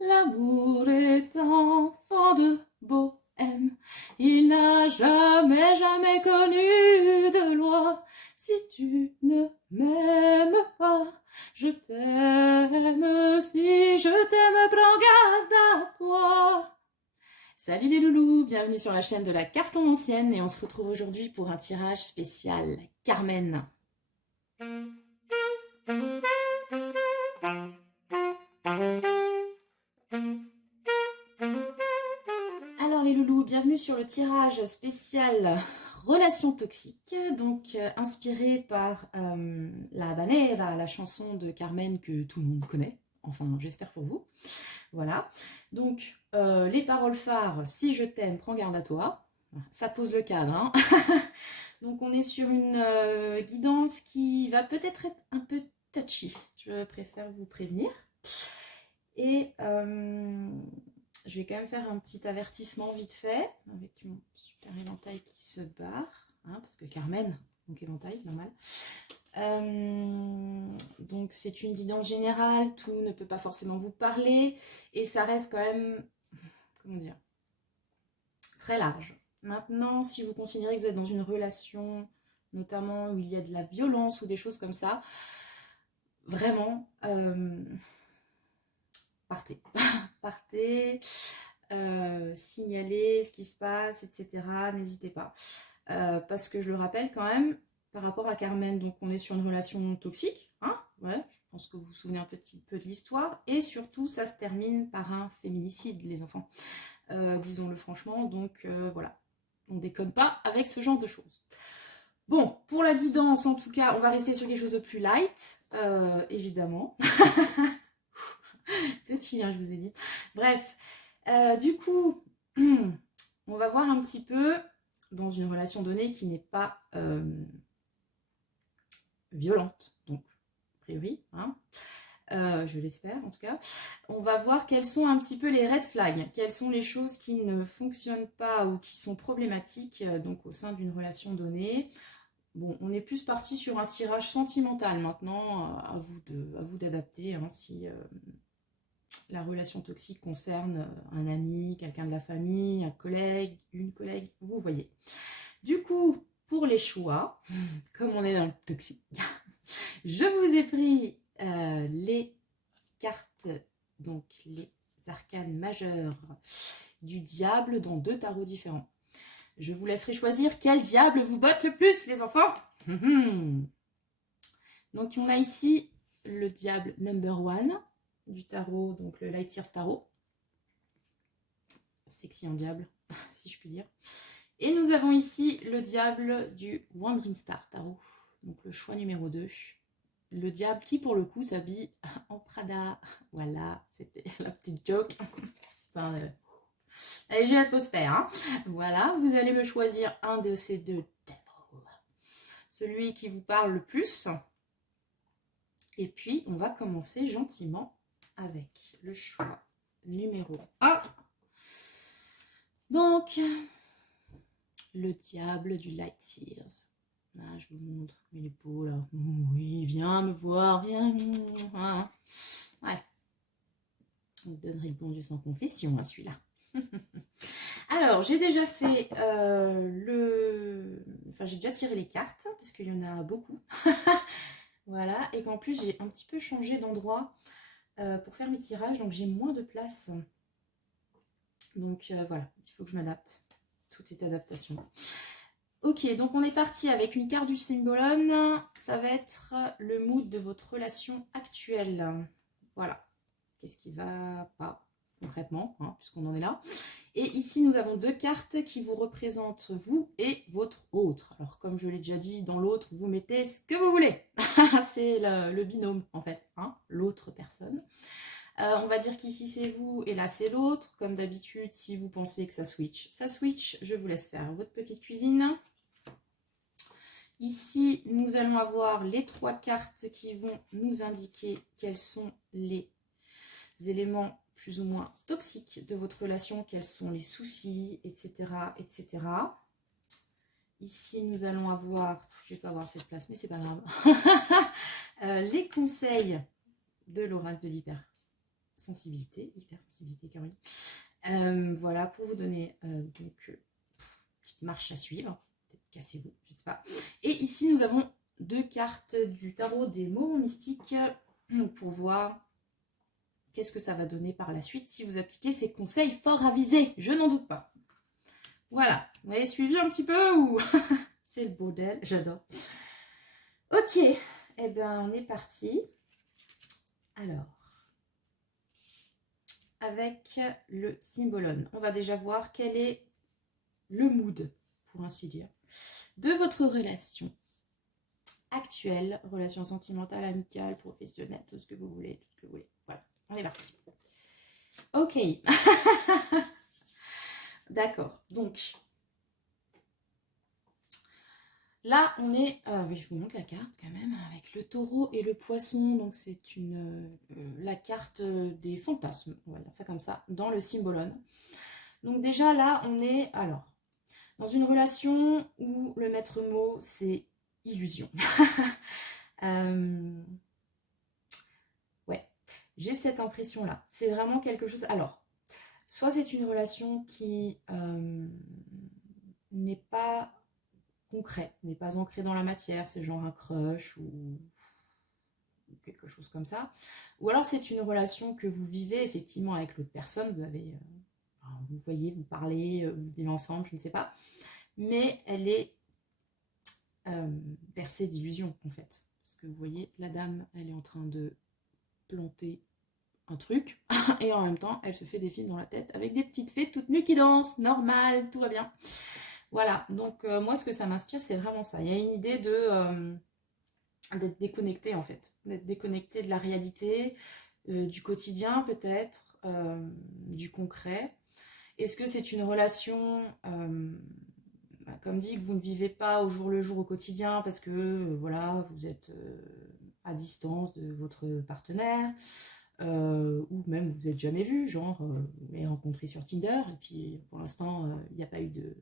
L'amour est enfant de bohème. Il n'a jamais, jamais connu de loi. Si tu ne m'aimes pas, je t'aime. Si je t'aime, prends garde à toi. Salut les loulous, bienvenue sur la chaîne de la Carton Ancienne et on se retrouve aujourd'hui pour un tirage spécial Carmen. Alors les loulous, bienvenue sur le tirage spécial Relations toxiques, donc inspiré par La Habanera, la chanson de Carmen que tout le monde connaît, enfin j'espère pour vous. Voilà, donc les paroles phares, si je t'aime, prends garde à toi, ça pose le cadre, hein. Donc on est sur une guidance qui va peut-être être un peu touchy, je préfère vous prévenir. Et je vais quand même faire un petit avertissement vite fait, avec mon super éventail qui se barre, hein, parce que Carmen, donc éventail, normal. Donc c'est une guidance générale, tout ne peut pas forcément vous parler, et ça reste quand même, comment dire, très large. Maintenant, si vous considérez que vous êtes dans une relation, notamment où il y a de la violence ou des choses comme ça, vraiment, partez. Partez, signalez ce qui se passe, etc. N'hésitez pas. Parce que je le rappelle quand même, par rapport à Carmen, donc on est sur une relation toxique, hein, ouais, je pense que vous vous souvenez un petit peu de l'histoire, et surtout ça se termine par un féminicide, les enfants, disons-le franchement, donc voilà, on déconne pas avec ce genre de choses. Bon, pour la guidance, en tout cas, on va rester sur quelque chose de plus light, évidemment. Touchy, hein, je vous ai dit. Bref, du coup, on va voir un petit peu dans une relation donnée qui n'est pas violente, donc a priori, hein, je l'espère en tout cas. On va voir quels sont un petit peu les red flags, quelles sont les choses qui ne fonctionnent pas ou qui sont problématiques donc au sein d'une relation donnée. Bon, on est plus parti sur un tirage sentimental maintenant, à vous d'adapter, hein, si la relation toxique concerne un ami, quelqu'un de la famille, un collègue, une collègue, vous voyez. Du coup, pour les choix, comme on est dans le toxique, je vous ai pris les cartes, donc les arcanes majeures du diable dans 2 tarots différents. Je vous laisserai choisir quel diable vous botte le plus, les enfants. Donc on a ici le diable number 1 du tarot, donc le Light Years Tarot. Sexy en diable, si je puis dire. Et nous avons ici le diable du Wandering Star Tarot, donc le choix numéro 2. Le diable qui, pour le coup, s'habille en Prada. Voilà, c'était la petite joke. Histoire de... Allez, j'ai l'atmosphère, hein. Voilà, vous allez me choisir un de ces 2 devils. Celui qui vous parle le plus. Et puis, on va commencer gentiment avec le choix numéro 1. Donc, le diable du Light Years. Là, je vous montre. Il est beau, là. Oui, viens me voir, viens. Ouais. On donnerait le bon Dieu sans confession à celui-là. Alors, j'ai déjà fait Enfin, j'ai déjà tiré les cartes, parce qu'il y en a beaucoup. Voilà, et qu'en plus, j'ai un petit peu changé d'endroit pour faire mes tirages, donc j'ai moins de place. Donc voilà, il faut que je m'adapte. Tout est adaptation. Ok, donc on est parti avec une carte du Symbolon. Ça va être le mood de votre relation actuelle. Voilà. Qu'est-ce qui va pas concrètement, hein, puisqu'on en est là. Et ici, nous avons 2 cartes qui vous représentent vous et votre autre. Alors, comme je l'ai déjà dit, dans l'autre, vous mettez ce que vous voulez. C'est le binôme, en fait, hein, l'autre personne. On va dire qu'ici, c'est vous et là, c'est l'autre. Comme d'habitude, si vous pensez que ça switch, je vous laisse faire votre petite cuisine. Ici, nous allons avoir les 3 cartes qui vont nous indiquer quels sont les éléments plus ou moins toxiques de votre relation, quels sont les soucis, etc. etc. Ici, nous allons avoir, je ne vais pas avoir cette place, mais c'est pas grave, les conseils de l'oracle de l'hyper sensibilité, hypersensibilité, Caroline. Voilà, pour vous donner donc petite marche à suivre. Peut-être cassez-vous, je ne sais pas. Et ici, nous avons 2 cartes du tarot des moments mystiques pour voir qu'est-ce que ça va donner par la suite si vous appliquez ces conseils fort avisés. Je n'en doute pas. Voilà, vous avez suivi un petit peu ou c'est le bordel, j'adore. Ok, eh ben on est parti. Alors, avec le symbolone, on va déjà voir quel est le mood, pour ainsi dire, de votre relation actuelle, relation sentimentale, amicale, professionnelle, tout ce que vous voulez, tout ce que vous voulez. Voilà, on est parti. Ok. D'accord, donc là on est, oui, je vous montre la carte quand même, avec le taureau et le poisson, donc c'est la carte des fantasmes, on va dire ça comme ça, dans le symbolone. Donc déjà là on est, alors, dans une relation où le maître mot c'est illusion. Ouais, j'ai cette impression là, c'est vraiment quelque chose, alors, soit c'est une relation qui n'est pas concret, n'est pas ancré dans la matière, c'est genre un crush ou quelque chose comme ça. Ou alors c'est une relation que vous vivez effectivement avec l'autre personne, vous avez, vous voyez, vous parlez, vous vivez ensemble, je ne sais pas, mais elle est percée d'illusions en fait. Parce que vous voyez, la dame, elle est en train de planter un truc, et en même temps, elle se fait des films dans la tête avec des petites fées toutes nues qui dansent, normal, tout va bien. Voilà, donc moi ce que ça m'inspire c'est vraiment ça, il y a une idée d'être déconnecté en fait, d'être déconnecté de la réalité, du quotidien peut-être, du concret. Est-ce que c'est une relation, comme dit, que vous ne vivez pas au jour le jour au quotidien parce que voilà, vous êtes à distance de votre partenaire, ou même vous n'êtes jamais vu, genre vous l'avez rencontré sur Tinder et puis pour l'instant il n'y a pas eu de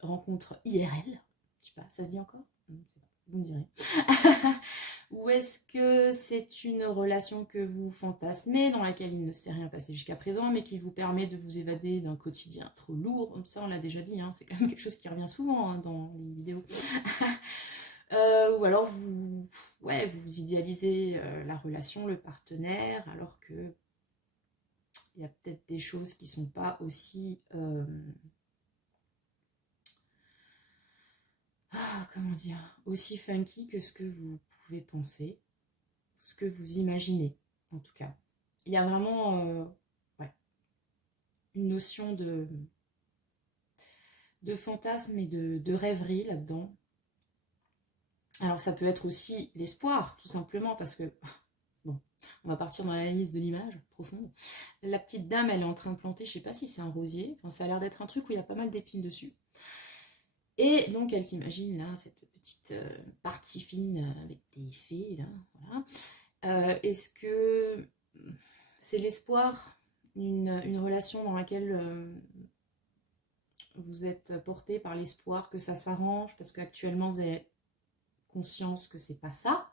rencontre IRL, je sais pas, ça se dit encore? Vous me direz. Ou est-ce que c'est une relation que vous fantasmez, dans laquelle il ne s'est rien passé jusqu'à présent, mais qui vous permet de vous évader d'un quotidien trop lourd? Ça, on l'a déjà dit, hein, c'est quand même quelque chose qui revient souvent hein, dans les vidéos. Ou alors vous idéalisez la relation, le partenaire, alors que il y a peut-être des choses qui ne sont pas aussi... comment dire, aussi funky que ce que vous pouvez penser, ce que vous imaginez, en tout cas. Il y a vraiment une notion de fantasme et de rêverie là-dedans. Alors ça peut être aussi l'espoir, tout simplement, parce que, bon, on va partir dans l'analyse de l'image profonde. La petite dame, elle est en train de planter, je ne sais pas si c'est un rosier, enfin ça a l'air d'être un truc où il y a pas mal d'épines dessus. Et donc elle s'imagine là, cette petite partie fine avec des fées, là, voilà. Est-ce que c'est l'espoir, une relation dans laquelle vous êtes porté par l'espoir que ça s'arrange, parce qu'actuellement vous avez conscience que c'est pas ça,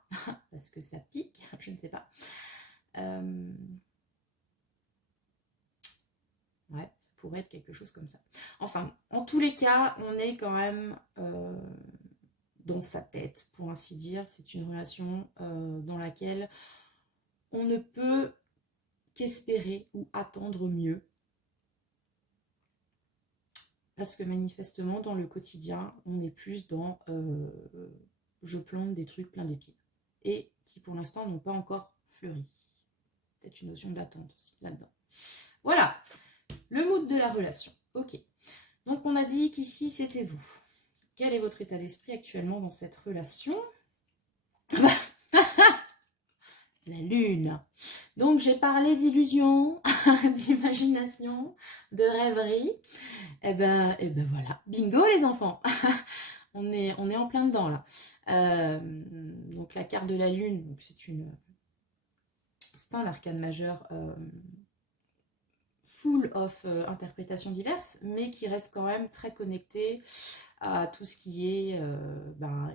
parce que ça pique, je ne sais pas. Ouais, ça pourrait être quelque chose comme ça. Enfin, en tous les cas, on est quand même dans sa tête, pour ainsi dire. C'est une relation dans laquelle on ne peut qu'espérer ou attendre mieux. Parce que manifestement, dans le quotidien, on est plus dans je plante des trucs plein d'épines. Et qui, pour l'instant, n'ont pas encore fleuri. Peut-être une notion d'attente aussi, là-dedans. Voilà, le mood de la relation. Ok. Donc, on a dit qu'ici, c'était vous. Quel est votre état d'esprit actuellement dans cette relation? La lune. Donc, j'ai parlé d'illusion, d'imagination, de rêverie. Et ben voilà. Bingo, les enfants. on est en plein dedans, là. Donc, la carte de la lune, c'est un arcane majeur full of interprétations diverses, mais qui reste quand même très connecté à tout ce qui est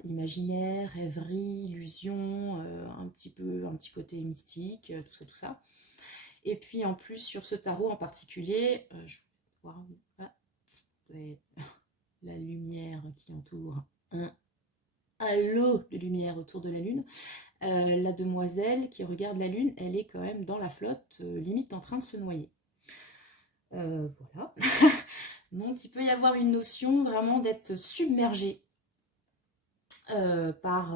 imaginaire, rêverie, illusion, un petit côté mystique, tout ça. Et puis en plus sur ce tarot en particulier, je vais voir la lumière qui entoure un halo de lumière autour de la lune. La demoiselle qui regarde la lune, elle est quand même dans la flotte, limite en train de se noyer. Voilà. Donc il peut y avoir une notion vraiment d'être submergé par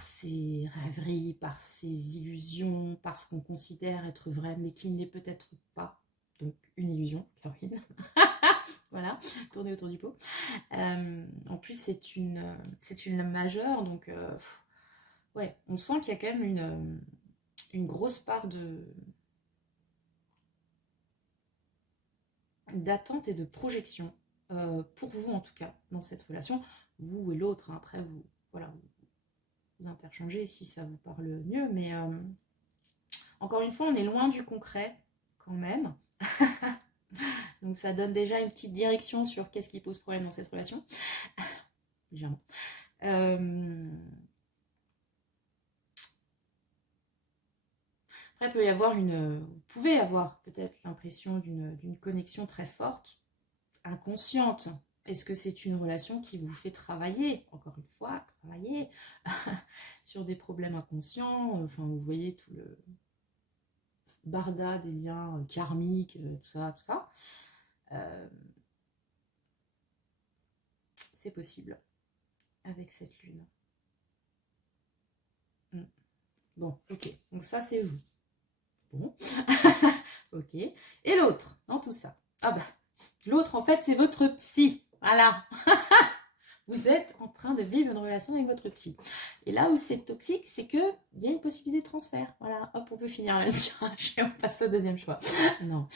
ses rêveries, par ses illusions, par ce qu'on considère être vrai, mais qui n'est peut-être pas. Donc une illusion, Caroline. Voilà, tourner autour du pot. En plus, c'est une lame majeure, donc ouais, on sent qu'il y a quand même une grosse part d'attente et de projection, pour vous en tout cas, dans cette relation, vous et l'autre, hein, après vous interchangez si ça vous parle mieux, mais encore une fois, on est loin du concret quand même. Donc ça donne déjà une petite direction sur qu'est-ce qui pose problème dans cette relation. Légèrement. Après, il peut y avoir vous pouvez avoir peut-être l'impression d'une connexion très forte, inconsciente. Est-ce que c'est une relation qui vous fait travailler, encore une fois, travailler sur des problèmes inconscients, enfin vous voyez tout le barda des liens karmiques, tout ça. C'est possible avec cette lune. Bon, ok, donc ça c'est vous. Bon, ok. Et l'autre, dans tout ça? Ah bah, l'autre en fait c'est votre psy, voilà. Vous êtes en train de vivre une relation avec votre psy. Et là où c'est toxique, c'est qu'il y a une possibilité de transfert. Voilà, hop, on peut finir le tirage et on passe au deuxième choix. Non.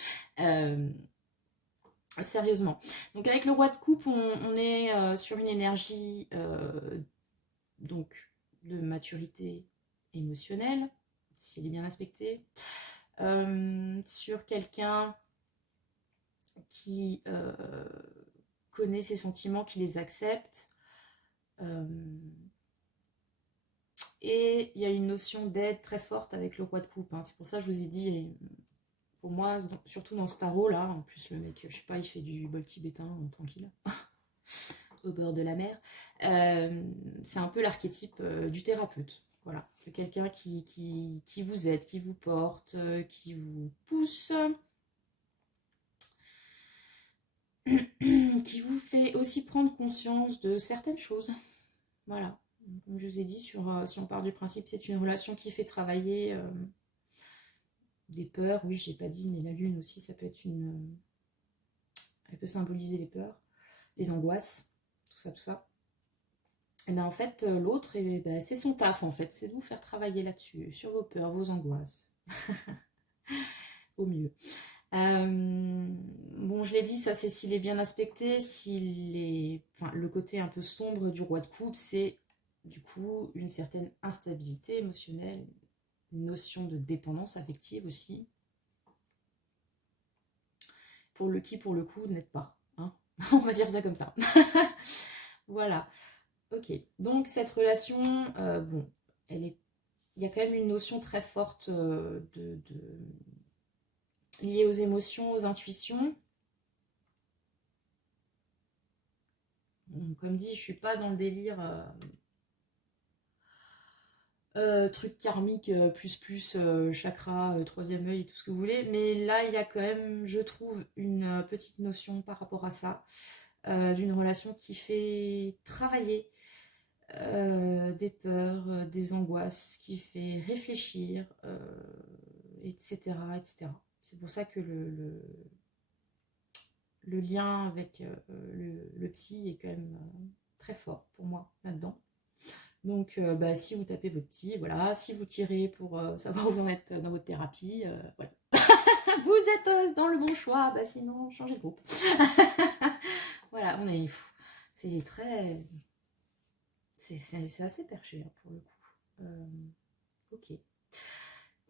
Sérieusement. Donc avec le roi de coupe, on est sur une énergie donc de maturité émotionnelle, s'il est bien aspecté. Sur quelqu'un qui connaît ses sentiments, qui les accepte. Et il y a une notion d'aide très forte avec le roi de coupe. Hein. C'est pour ça que je vous ai dit, pour moi, surtout dans ce tarot là, en plus le mec, je sais pas, il fait du bol tibétain, tranquille, au bord de la mer. C'est un peu l'archétype du thérapeute. Voilà, quelqu'un qui vous aide, qui vous porte, qui vous pousse, qui vous fait aussi prendre conscience de certaines choses. Voilà, comme je vous ai dit, si on part du principe que c'est une relation qui fait travailler des peurs, oui, je l'ai pas dit, mais la lune aussi, ça peut être elle peut symboliser les peurs, les angoisses, tout ça. Et bien en fait, l'autre, c'est son taf en fait, c'est de vous faire travailler là-dessus, sur vos peurs, vos angoisses. Au mieux. Bon, je l'ai dit, ça c'est s'il est bien aspecté, le côté un peu sombre du roi de coupe, c'est du coup une certaine instabilité émotionnelle, une notion de dépendance affective aussi, pour le coup n'aide pas, hein. On va dire ça comme ça. Voilà, ok, donc cette relation, bon, il y a quand même une notion très forte liée aux émotions, aux intuitions. Donc, comme dit, je suis pas dans le délire truc karmique, plus, chakra, troisième œil, tout ce que vous voulez. Mais là, il y a quand même, je trouve, une petite notion par rapport à ça, d'une relation qui fait travailler des peurs, des angoisses, qui fait réfléchir, etc., etc. C'est pour ça que le lien avec le psy est quand même très fort pour moi là-dedans. Donc si vous tapez votre psy, voilà, si vous tirez pour savoir où vous en êtes dans votre thérapie, voilà. Vous êtes dans le bon choix, sinon changez de groupe. Voilà, c'est très... C'est assez perché hein, pour le coup. Ok.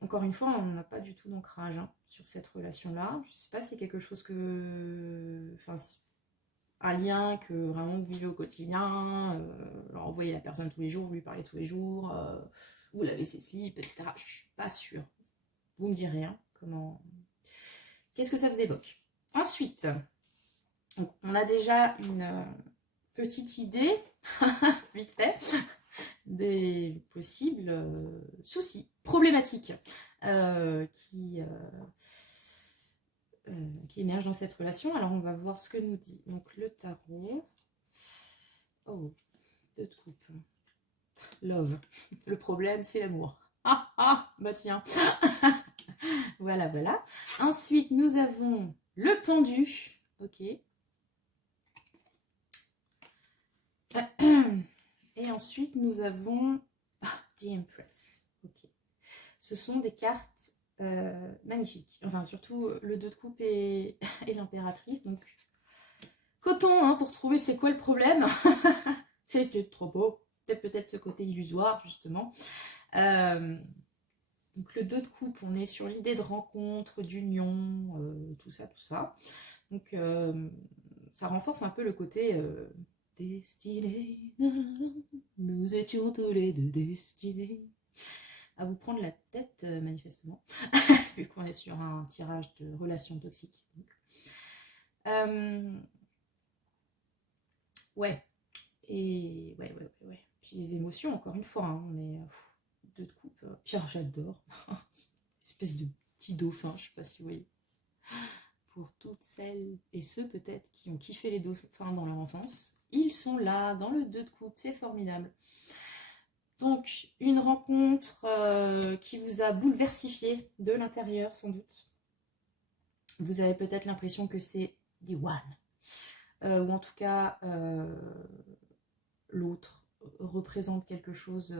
encore une fois, on n'a pas du tout d'ancrage hein, sur cette relation-là. Je ne sais pas si c'est quelque chose que... Enfin, un lien que vraiment vous vivez au quotidien, alors vous voyez la personne tous les jours, vous lui parlez tous les jours, vous lavez ses slips, etc. Je suis pas sûre. Vous me direz, hein, comment... Qu'est-ce que ça vous évoque? Ensuite, donc, on a déjà une petite idée, vite fait, des possibles soucis, problématiques qui émergent dans cette relation. Alors, on va voir ce que nous dit. Donc, le tarot. Oh, 2 de coupe. Love. Le problème, c'est l'amour. Ah, ah, bah tiens. Voilà, voilà. Ensuite, nous avons le pendu. Ok. Et ensuite, nous avons The Empress. Ok. Ce sont des cartes magnifiques. Enfin, surtout le 2 de coupe et l'impératrice. Donc, coton hein, pour trouver c'est quoi le problème. C'était trop beau. C'est peut-être ce côté illusoire, justement. Donc, le 2 de coupe, on est sur l'idée de rencontre, d'union, tout ça, tout ça. Donc, ça renforce un peu le côté destinés. Nous étions tous les deux destinés à vous prendre la tête, manifestement, vu qu'on est sur un tirage de relations toxiques. Ouais. Et ouais. Puis les émotions, encore une fois, hein, on est 2 de coupe. Pierre, j'adore. Espèce de petit dauphin, je sais pas si vous voyez. Pour toutes celles et ceux peut-être qui ont kiffé les dauphins dans leur enfance, ils sont là, dans le 2 de coupe, c'est formidable. Donc, une rencontre qui vous a bouleversifié de l'intérieur, sans doute. Vous avez peut-être l'impression que c'est the one. Ou en tout cas, l'autre représente quelque chose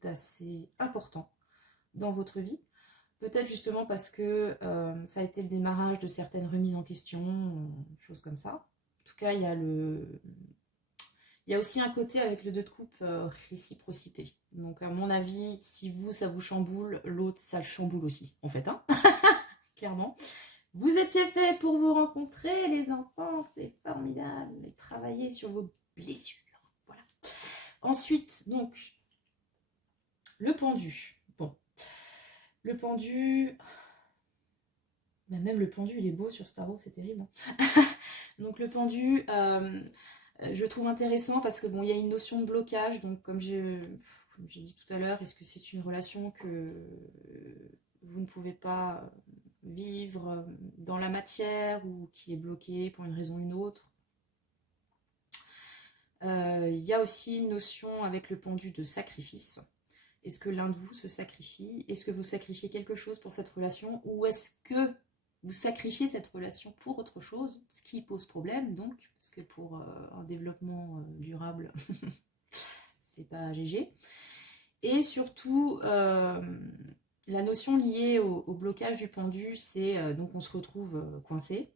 d'assez important dans votre vie. Peut-être justement parce que ça a été le démarrage de certaines remises en question, choses comme ça. En tout cas, il y a aussi un côté avec le 2 de coupe, réciprocité. Donc à mon avis, si vous, ça vous chamboule, l'autre, ça le chamboule aussi, en fait. Hein. Clairement. Vous étiez fait pour vous rencontrer, les enfants, c'est formidable. Et travailler sur vos blessures. Voilà. Ensuite, donc, le pendu. Bon. Le pendu... Même le pendu, il est beau sur ce tarot, c'est terrible. Hein. Donc le pendu, je trouve intéressant parce que bon, il y a une notion de blocage. Donc comme j'ai dit tout à l'heure, est-ce que c'est une relation que vous ne pouvez pas vivre dans la matière ou qui est bloquée pour une raison ou une autre? Il y a aussi une notion avec le pendu de sacrifice. Est-ce que l'un de vous se sacrifie? Est-ce que vous sacrifiez quelque chose pour cette relation? Ou est-ce que vous sacrifiez cette relation pour autre chose? Ce qui pose problème, donc, parce que pour un développement durable, c'est pas GG. Et surtout, la notion liée au blocage du pendu, c'est donc on se retrouve coincé.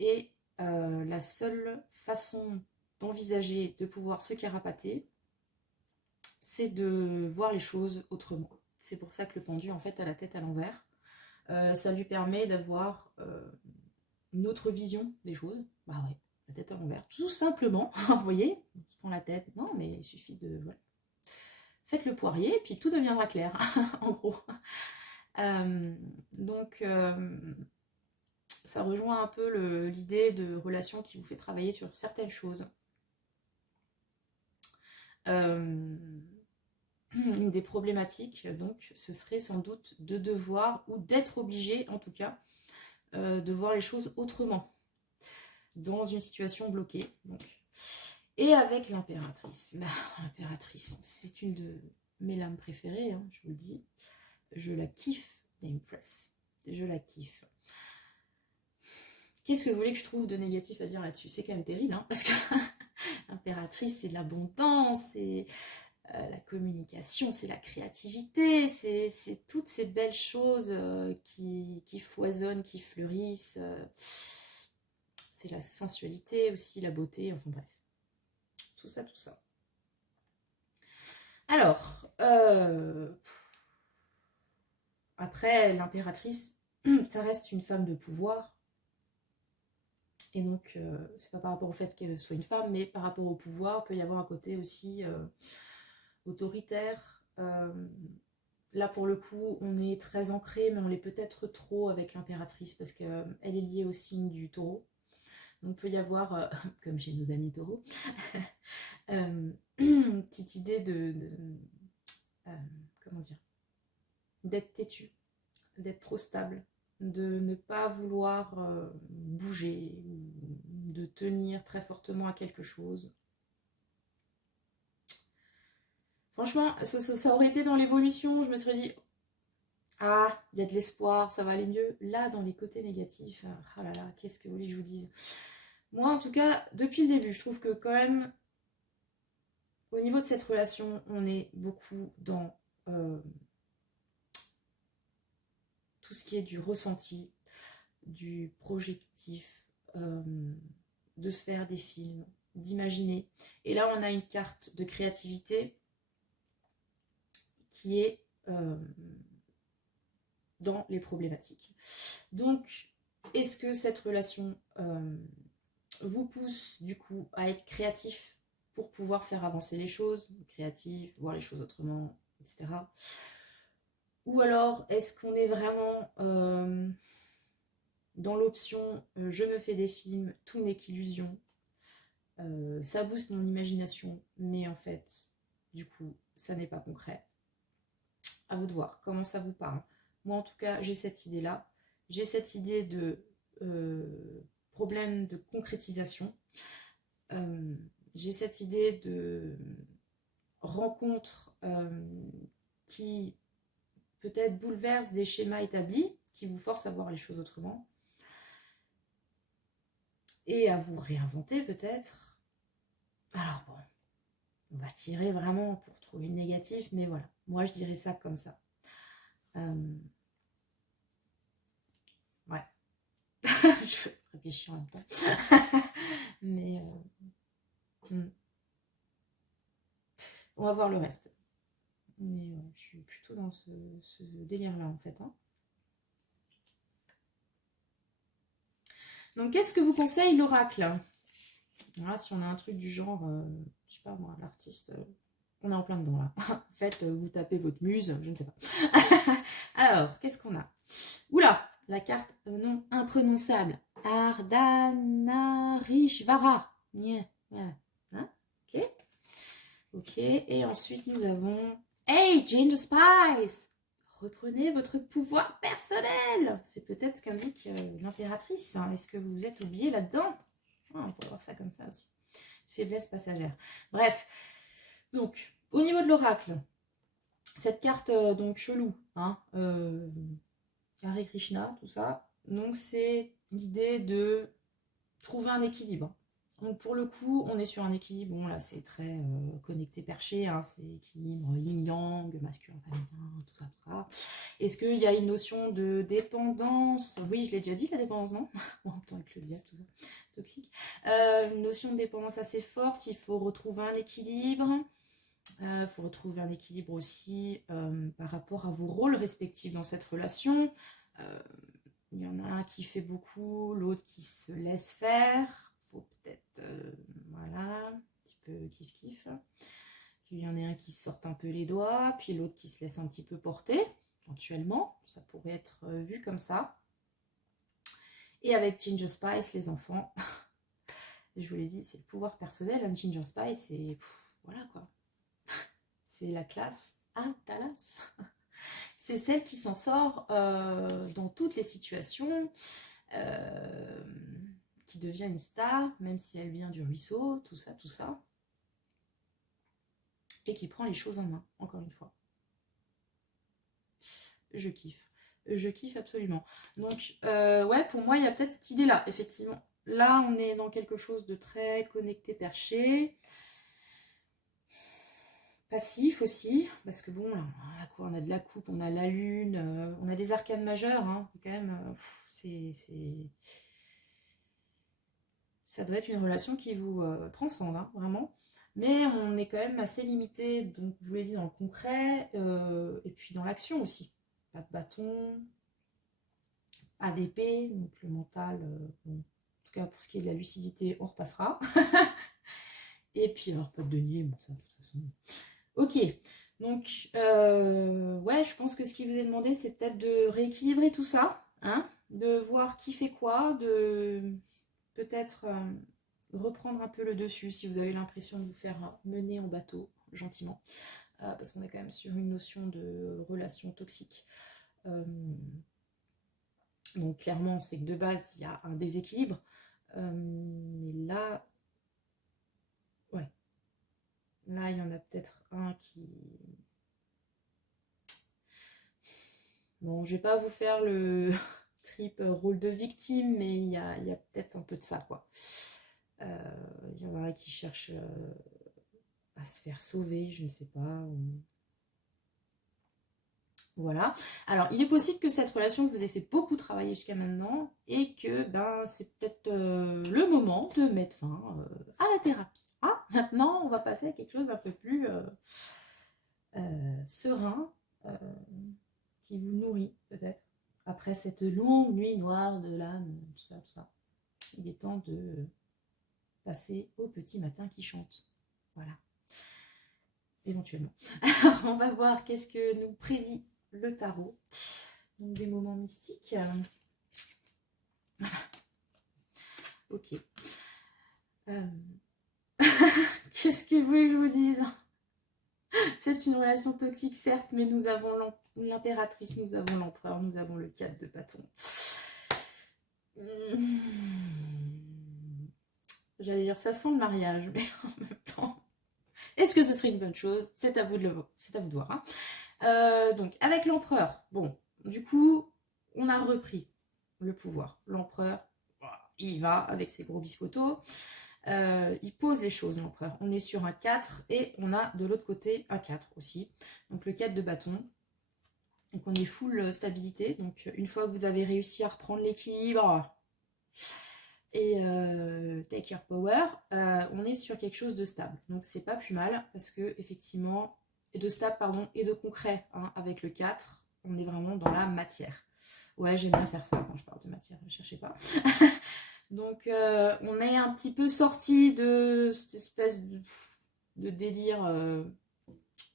Et la seule façon d'envisager de pouvoir se carapater, c'est de voir les choses autrement. C'est pour ça que le pendu, en fait, a la tête à l'envers. Ça lui permet d'avoir une autre vision des choses. Bah ouais, la tête à l'envers. Tout simplement, vous voyez, on se prend la tête. Non, mais il suffit de... Voilà. Faites le poirier, et puis tout deviendra clair, en gros. Donc, ça rejoint un peu l'idée de relation qui vous fait travailler sur certaines choses. Une des problématiques, donc, ce serait sans doute de devoir, ou d'être obligé, en tout cas, de voir les choses autrement, dans une situation bloquée. Donc. Et avec l'impératrice. L'impératrice, c'est une de mes lames préférées, hein, je vous le dis. Je la kiffe, l'Empress. Je la kiffe. Qu'est-ce que vous voulez que je trouve de négatif à dire là-dessus? C'est quand même terrible, hein, parce que l'impératrice, c'est l'abondance, c'est la communication, c'est la créativité, c'est toutes ces belles choses qui foisonnent, qui fleurissent. C'est la sensualité aussi, la beauté, enfin bref. Tout ça, tout ça. Alors, Après, l'impératrice, ça reste une femme de pouvoir. Et donc, c'est pas par rapport au fait qu'elle soit une femme, mais par rapport au pouvoir, peut y avoir un côté aussi autoritaire. Là, pour le coup, on est très ancré, mais on l'est peut-être trop avec l'impératrice, parce qu'elle est liée au signe du taureau. Donc, peut y avoir, comme chez nos amis taureaux, une petite idée comment dire, d'être têtu, d'être trop stable, de ne pas vouloir bouger, ou de tenir très fortement à quelque chose. Franchement, ça aurait été dans l'évolution, je me serais dit, ah, il y a de l'espoir, ça va aller mieux. Là, dans les côtés négatifs, ah là là, qu'est-ce que vous voulez que je vous dise? Moi, en tout cas, depuis le début, je trouve que quand même, au niveau de cette relation, on est beaucoup dans tout ce qui est du ressenti, du projectif, de se faire des films, d'imaginer. Et là, on a une carte de créativité qui est dans les problématiques. Donc, est-ce que cette relation vous pousse du coup à être créatif pour pouvoir faire avancer les choses, créatif, voir les choses autrement, etc. Ou alors, est-ce qu'on est vraiment dans l'option je me fais des films, tout n'est qu'illusion, ça booste mon imagination, mais en fait, du coup, ça n'est pas concret. À vous de voir comment ça vous parle. Moi, en tout cas, j'ai cette idée-là. J'ai cette idée de problème de concrétisation. J'ai cette idée de rencontre qui peut-être bouleverse des schémas établis, qui vous force à voir les choses autrement. Et à vous réinventer peut-être. Alors bon, on va tirer vraiment pour trouver le négatif, mais voilà. Moi, je dirais ça comme ça. Ouais. Je réfléchis en même temps. Mais on va voir le reste. Mais je suis plutôt dans ce délire-là, en fait. Hein. Donc, qu'est-ce que vous conseille l'oracle? Voilà, si on a un truc du genre, je sais pas moi, l'artiste, on est en plein dedans là. En fait, vous tapez votre muse, je ne sais pas. Alors, qu'est-ce qu'on a? Oula, la carte non imprononçable. Ardhanarishvara. Yeah. Voilà. Hein, ok. Ok, et ensuite nous avons Hey, Ginger Spice! Reprenez votre pouvoir personnel! C'est peut-être ce qu'indique l'impératrice. Hein. Est-ce que vous vous êtes oublié là-dedans? On peut voir ça comme ça aussi. Faiblesse passagère. Bref, donc, au niveau de l'oracle, cette carte donc chelou, hein, Hare Krishna, tout ça, donc c'est l'idée de trouver un équilibre. Donc pour le coup, on est sur un équilibre, bon là c'est très connecté perché, hein, c'est équilibre yin-yang, masculin, féminin, tout ça, tout ça. Est-ce qu'il y a une notion de dépendance? Oui, je l'ai déjà dit, la dépendance, non? En même temps avec le diable, tout ça, toxique. Une notion de dépendance assez forte, il faut retrouver un équilibre. Il faut retrouver un équilibre aussi par rapport à vos rôles respectifs dans cette relation. Il y en a un qui fait beaucoup, l'autre qui se laisse faire. Faut peut-être, voilà, un petit peu kiff-kiff. Il y en a un qui se sorte un peu les doigts, puis l'autre qui se laisse un petit peu porter, éventuellement. Ça pourrait être vu comme ça. Et avec Ginger Spice, les enfants, je vous l'ai dit, c'est le pouvoir personnel. Un Ginger Spice, c'est... Voilà quoi. C'est la classe à Dallas. C'est celle qui s'en sort dans toutes les situations, qui devient une star, même si elle vient du ruisseau, tout ça, et qui prend les choses en main, encore une fois. Je kiffe absolument. Donc, ouais, pour moi, il y a peut-être cette idée-là, effectivement. Là, on est dans quelque chose de très connecté, perché. Passif aussi, parce que bon, là, on a de la coupe, on a la lune, on a des arcanes majeures, hein, quand même, ça doit être une relation qui vous transcende, hein, vraiment. Mais on est quand même assez limité, donc je vous l'ai dit, dans le concret, et puis dans l'action aussi. pas de bâton, pas d'épée, donc le mental, bon, en tout cas pour ce qui est de la lucidité, on repassera. Et puis alors pas de denier, bon ça de toute façon. Ok, donc ouais, je pense que ce qui vous est demandé, c'est peut-être de rééquilibrer tout ça, hein, de voir qui fait quoi, de peut-être reprendre un peu le dessus si vous avez l'impression de vous faire mener en bateau, gentiment, parce qu'on est quand même sur une notion de relation toxique. Donc clairement, c'est que de base, il y a un déséquilibre, mais là, ouais, là, il y en a peut-être un qui... Bon, je vais pas vous faire le trip rôle de victime, mais il y a peut-être un peu de ça, quoi. Il y en a un qui cherche à se faire sauver, je ne sais pas. Voilà. Alors, il est possible que cette relation vous ait fait beaucoup travailler jusqu'à maintenant et que ben, c'est peut-être le moment de mettre fin à la thérapie. Ah, maintenant, on va passer à quelque chose d'un peu plus serein, qui vous nourrit peut-être. Après cette longue nuit noire de l'âme, tout ça, tout ça. Il est temps de passer au petit matin qui chante. Voilà. Éventuellement. Alors, on va voir qu'est-ce que nous prédit le tarot. Donc, des moments mystiques. Voilà. Ok. Qu'est-ce que vous voulez que je vous dise? C'est une relation toxique, certes, mais nous avons l'impératrice, nous avons l'empereur, nous avons le 4 de bâton. J'allais dire ça sent le mariage, mais en même temps, est-ce que ce serait une bonne chose? C'est à vous de voir. Hein. Donc, avec l'empereur, bon, du coup, on a repris le pouvoir. L'empereur, il va avec ses gros biscottos. Il pose les choses, l'empereur. On est sur un 4 et on a de l'autre côté un 4 aussi. Donc le 4 de bâton. Donc on est full stabilité. Donc une fois que vous avez réussi à reprendre l'équilibre et take your power, on est sur quelque chose de stable. Donc c'est pas plus mal parce que effectivement, de stable pardon, et de concret, hein, avec le 4, on est vraiment dans la matière. Ouais, j'aime bien faire ça quand je parle de matière, ne cherchez pas. Donc on est un petit peu sorti de cette espèce de délire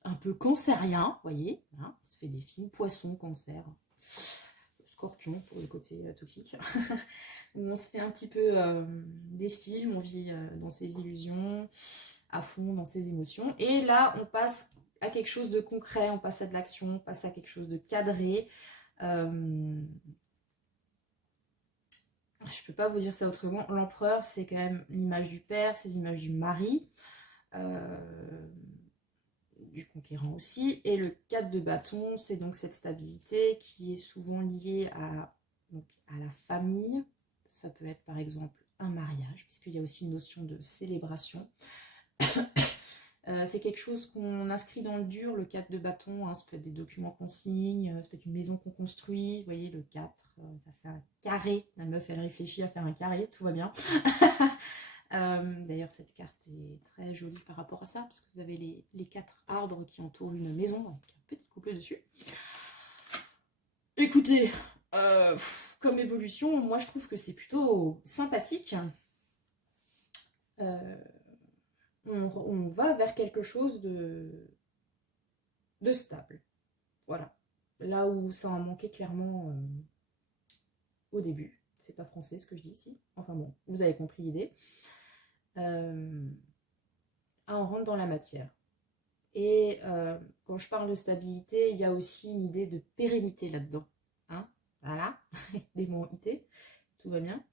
un peu cancérien, vous voyez, hein, on se fait des films, poisson, cancer, scorpion pour le côté toxique, où on se fait un petit peu des films, on vit dans ses illusions, à fond dans ses émotions, et là on passe à quelque chose de concret, on passe à de l'action, on passe à quelque chose de cadré. Je peux pas vous dire ça autrement. L'empereur, c'est quand même l'image du père, c'est l'image du mari, du conquérant aussi. Et le 4 de bâton, c'est donc cette stabilité qui est souvent liée à la famille. Ça peut être par exemple un mariage, puisqu'il y a aussi une notion de célébration. C'est quelque chose qu'on inscrit dans le dur, le 4 de bâton, hein, ça peut être des documents qu'on signe, ça peut être une maison qu'on construit, vous voyez le 4, ça fait un carré, la meuf elle réfléchit à faire un carré, tout va bien. D'ailleurs cette carte est très jolie par rapport à ça, parce que vous avez les 4 arbres qui entourent une maison, avec un petit couplet dessus. Écoutez, comme évolution, moi je trouve que c'est plutôt sympathique. On va vers quelque chose de stable. Voilà. Là où ça en manquait clairement au début. C'est pas français ce que je dis ici. Enfin bon, vous avez compris l'idée. On rentre dans la matière. Et quand je parle de stabilité, il y a aussi une idée de pérennité là-dedans. Hein, voilà, des mots IT, tout va bien.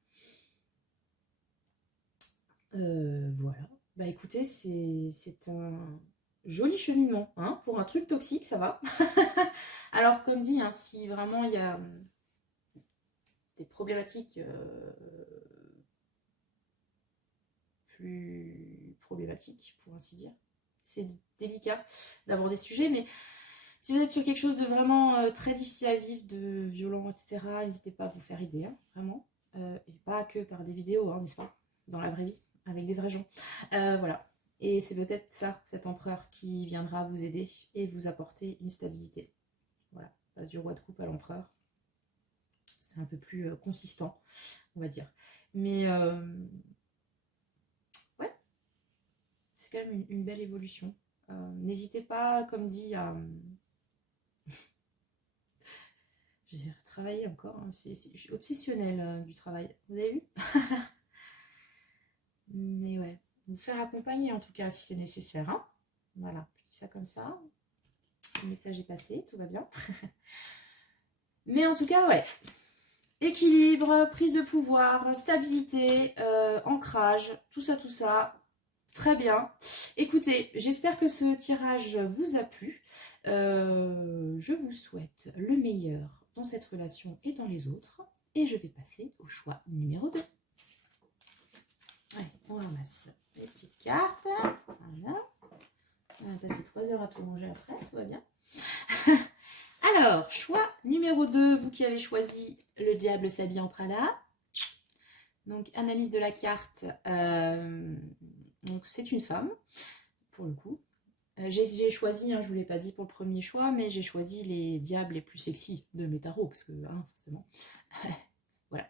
Voilà. Bah écoutez, c'est un joli cheminement, hein, pour un truc toxique, ça va. Alors comme dit, hein, si vraiment il y a des problématiques plus problématiques, pour ainsi dire, c'est délicat d'avoir des sujets, mais si vous êtes sur quelque chose de vraiment très difficile à vivre, de violent, etc., n'hésitez pas à vous faire aider, hein, vraiment. Et pas que par des vidéos, hein, n'est-ce pas, dans la vraie vie, avec des vrais gens. Voilà. Et c'est peut-être ça, cet empereur, qui viendra vous aider et vous apporter une stabilité. Voilà. passe du roi de coupe à l'empereur. C'est un peu plus consistant, on va dire. Mais ouais, c'est quand même une belle évolution. N'hésitez pas, comme dit, à... J'ai travaillé encore, hein. Je suis obsessionnelle du travail. Vous avez vu? Mais ouais, vous faire accompagner en tout cas si c'est nécessaire. Hein, voilà, je dis ça comme ça. Le message est passé, tout va bien. Mais en tout cas, ouais. Équilibre, prise de pouvoir, stabilité, ancrage, tout ça. Très bien. Écoutez, j'espère que ce tirage vous a plu. Je vous souhaite le meilleur dans cette relation et dans les autres. Et je vais passer au choix numéro 2. Allez, on ramasse les petites cartes. Voilà. On va passer 3 heures à tout manger après, tout va bien. Alors, choix numéro 2, vous qui avez choisi le diable s'habille en Prada. Donc, analyse de la carte. Donc, c'est une femme, pour le coup. J'ai choisi, hein, je ne vous l'ai pas dit pour le premier choix, mais j'ai choisi les diables les plus sexy de mes tarots, parce que, hein, forcément. Voilà.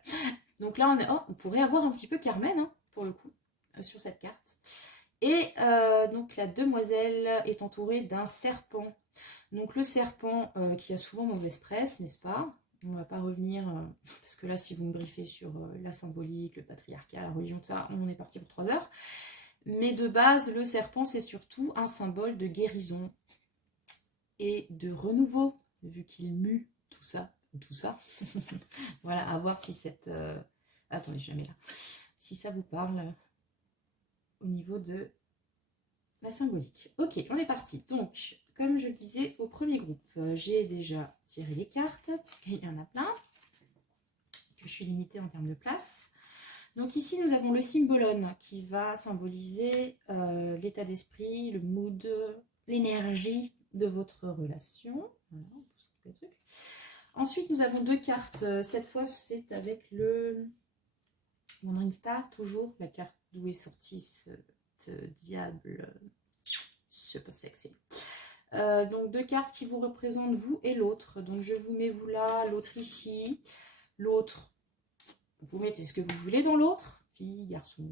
Donc là, on pourrait avoir un petit peu Carmen, hein, pour le coup, sur cette carte. Et donc, la demoiselle est entourée d'un serpent. Donc, le serpent qui a souvent mauvaise presse, n'est-ce pas? On ne va pas revenir, parce que là, si vous me briefez sur la symbolique, le patriarcat, la religion, tout ça, on est parti pour 3 heures. Mais de base, le serpent, c'est surtout un symbole de guérison et de renouveau, vu qu'il mue tout ça. Voilà, à voir si cette... Attendez, je la mets là. Si ça vous parle au niveau de la symbolique. Ok, on est parti. Donc, comme je le disais au premier groupe, j'ai déjà tiré les cartes, parce qu'il y en a plein, que je suis limitée en termes de place. Donc ici, nous avons le symbolone qui va symboliser l'état d'esprit, le mood, l'énergie de votre relation. Voilà, le truc. Ensuite, nous avons 2 cartes. Cette fois, c'est avec le Wandering Star, toujours la carte d'où est sorti ce diable super sexy. Donc 2 cartes qui vous représentent vous et l'autre. Donc je vous mets vous là, l'autre ici, l'autre. Vous mettez ce que vous voulez dans l'autre, fille, garçon,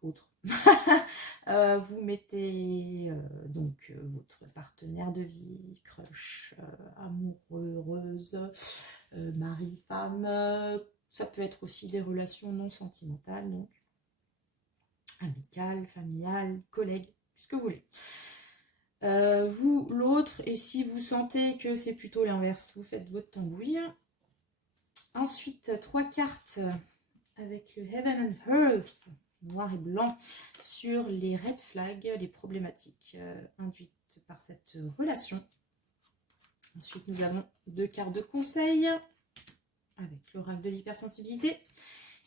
autre. Vous mettez donc votre partenaire de vie, crush, amoureux, heureuse, mari, femme. Ça peut être aussi des relations non sentimentales, donc amicales, familiales, collègues, ce que vous voulez. Vous, l'autre, et si vous sentez que c'est plutôt l'inverse, vous faites votre tambouille. Ensuite, 3 cartes avec le Heaven and Earth, noir et blanc, sur les red flags, les problématiques induites par cette relation. Ensuite, nous avons 2 cartes de conseil avec l'oracle de l'hypersensibilité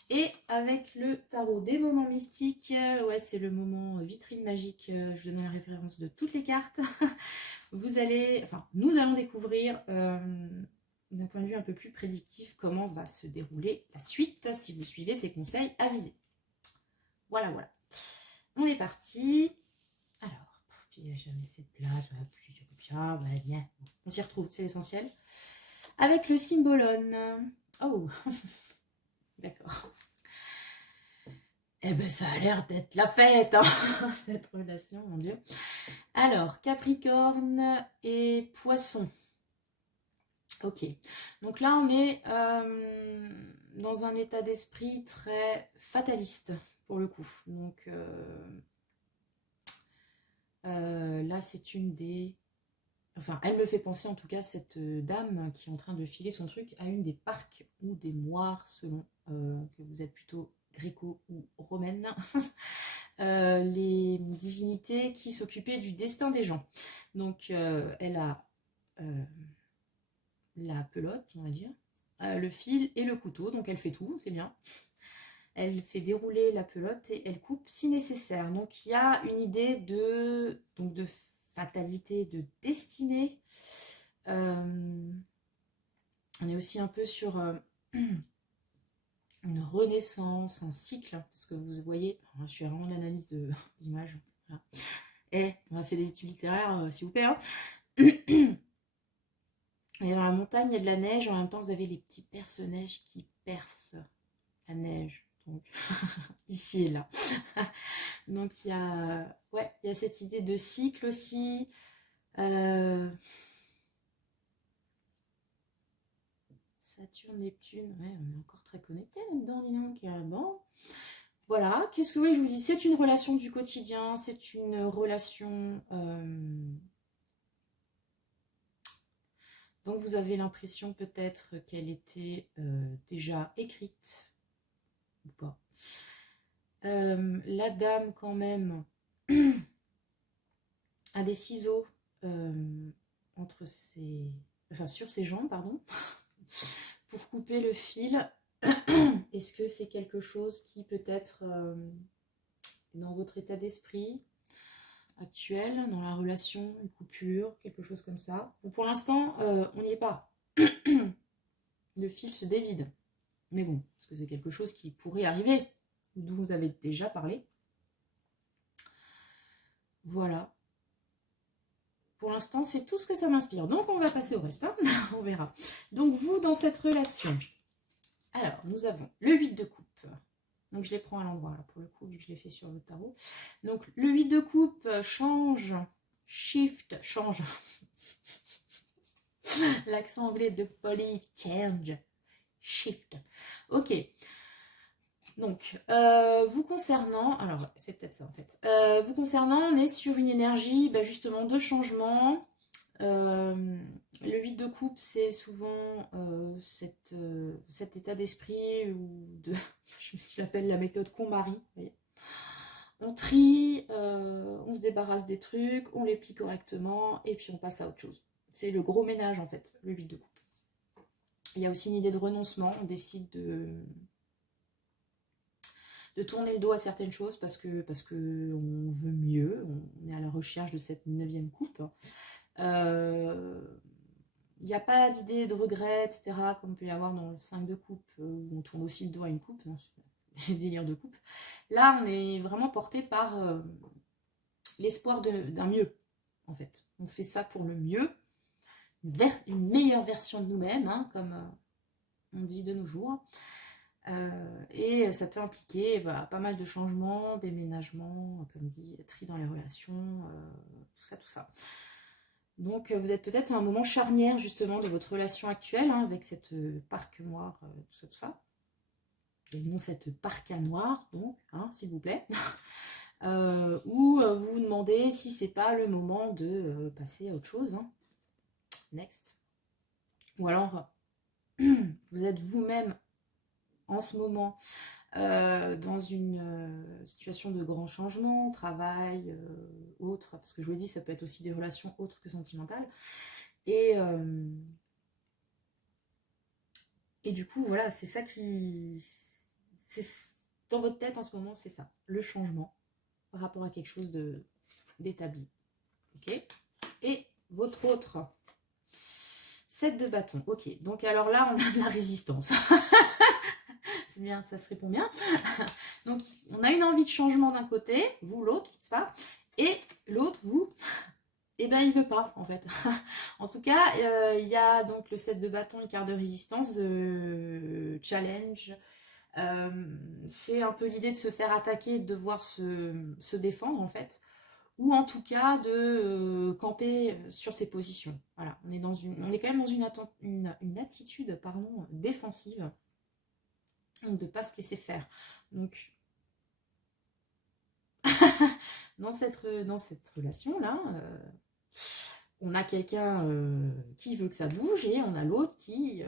et avec le tarot des moments mystiques. Ouais, c'est le moment vitrine magique. Je vous donne la référence de toutes les cartes. Nous allons découvrir d'un point de vue un peu plus prédictif comment va se dérouler la suite si vous suivez ces conseils avisés. Voilà. On est parti. Alors, il n'y a jamais cette place. On s'y retrouve, c'est l'essentiel. Avec le symbolone. Oh, d'accord. Eh ben, ça a l'air d'être la fête, hein, cette relation, mon Dieu. Alors, Capricorne et Poisson. Ok, donc là on est dans un état d'esprit très fataliste pour le coup. Donc là c'est une des... Enfin, elle me fait penser en tout cas, cette dame qui est en train de filer son truc, à une des Parques ou des Moires selon que vous êtes plutôt gréco ou romaine. Les divinités qui s'occupaient du destin des gens. Donc elle a... la pelote, on va dire, le fil et le couteau, donc elle fait tout, c'est bien. Elle fait dérouler la pelote et elle coupe si nécessaire. Donc il y a une idée de fatalité, de destinée. On est aussi un peu sur une renaissance, un cycle, parce que vous voyez, je suis vraiment l'analyse d'image. Voilà. On a fait des études littéraires, s'il vous plaît. Hein. Et dans la montagne, il y a de la neige. En même temps, vous avez les petits perce-neige qui percent la neige. Donc, ici et là. Donc, ouais, il y a cette idée de cycle aussi. Saturne, Neptune, ouais, on est encore très connectés là-dedans, dis donc. Bon. Voilà, qu'est-ce que oui, je vous dis, c'est une relation du quotidien, c'est une relation dont vous avez l'impression peut-être qu'elle était déjà écrite ou pas. La dame quand même a des ciseaux entre ses, enfin sur ses jambes, pardon, pour couper le fil. Est-ce que c'est quelque chose qui peut être dans votre état d'esprit actuel, dans la relation, une coupure, quelque chose comme ça? Bon, pour l'instant, on n'y est pas. Le fil se dévide. Mais bon, parce que c'est quelque chose qui pourrait arriver, d'où vous avez déjà parlé. Voilà. Pour l'instant, c'est tout ce que ça m'inspire. Donc, on va passer au reste. Hein. On verra. Donc, vous, dans cette relation. Alors, nous avons le 8 de coupe. Donc, je les prends à l'endroit, là, pour le coup, vu que je l'ai fait sur le tarot. Donc, le 8 de coupe change, shift, change. L'accent anglais de folie, change, shift. Ok. Donc, vous concernant, alors c'est peut-être ça en fait, vous concernant, on est sur une énergie justement de changement. Le 8 de coupe, c'est souvent cet état d'esprit ou de, je l'appelle la méthode KonMari. On trie, on se débarrasse des trucs, on les plie correctement et puis on passe à autre chose. C'est le gros ménage en fait, le 8 de coupe. Il y a aussi une idée de renoncement, on décide de tourner le dos à certaines choses parce que on veut mieux, on est à la recherche de cette 9e coupe. Il n'y a pas d'idée de regret, etc., comme peut y avoir dans le 5 de coupe, où on tourne aussi le dos à une coupe, les délires de coupe. Là, on est vraiment porté par l'espoir d'un mieux, en fait. On fait ça pour le mieux, une meilleure version de nous-mêmes, hein, comme on dit de nos jours. Et ça peut impliquer pas mal de changements, déménagements, comme dit, tri dans les relations, tout ça, tout ça. Donc vous êtes peut-être à un moment charnière justement de votre relation actuelle, hein, avec cette parque noire, tout ça, tout ça. Et non cette parka noire, donc, hein, s'il vous plaît. Où vous vous demandez si c'est pas le moment de passer à autre chose. Hein. Next. Ou alors, vous êtes vous-même en ce moment dans une situation de grand changement, travail, autre, parce que je vous l'ai dit, ça peut être aussi des relations autres que sentimentales. Et du coup, voilà, c'est ça qui... Dans votre tête en ce moment, c'est ça, le changement par rapport à quelque chose d'établi. Ok. Et votre autre 7 de bâton. Ok, donc alors là, on a de la résistance. C'est bien, ça se répond bien. Donc, on a une envie de changement d'un côté, vous, l'autre, c'est pas, et l'autre, vous, eh ben, il veut pas, en fait. En tout cas, il y a donc le 7 de bâton, une carte de résistance, de challenge. C'est un peu l'idée de se faire attaquer, de devoir se défendre, en fait. Ou en tout cas de camper sur ses positions. Voilà, on est quand même dans une attitude pardon, défensive, de ne pas se laisser faire. Donc, dans cette relation-là, on a quelqu'un qui veut que ça bouge et on a l'autre qui...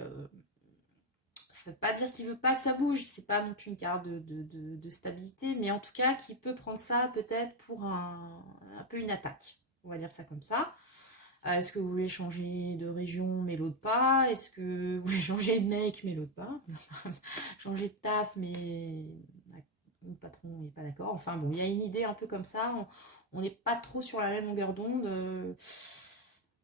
ça ne veut pas dire qu'il ne veut pas que ça bouge, c'est pas non plus une carte de stabilité, mais en tout cas qui peut prendre ça peut-être pour un peu une attaque. On va dire ça comme ça. Est-ce que vous voulez changer de région mais l'autre pas? Est-ce que vous voulez changer de mec mais l'autre pas? Changer de taf mais le patron n'est pas d'accord. Enfin bon, il y a une idée un peu comme ça. On n'est pas trop sur la même longueur d'onde.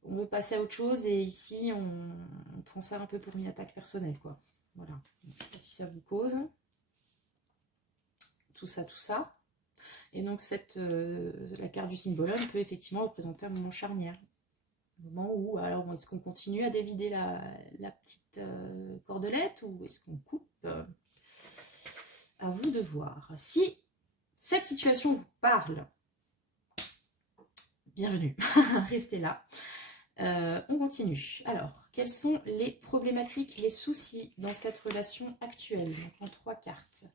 On veut passer à autre chose et ici on prend ça un peu pour une attaque personnelle, quoi. Voilà. Je sais pas si ça vous cause. Tout ça, tout ça. Et donc la carte du symbolone peut effectivement représenter un moment charnière. au moment où, alors est-ce qu'on continue à dévider la petite cordelette ou est-ce qu'on coupe? À vous de voir. Si cette situation vous parle, bienvenue, restez là. On continue. Alors, quelles sont les problématiques, les soucis dans cette relation actuelle? Donc, en 3 cartes.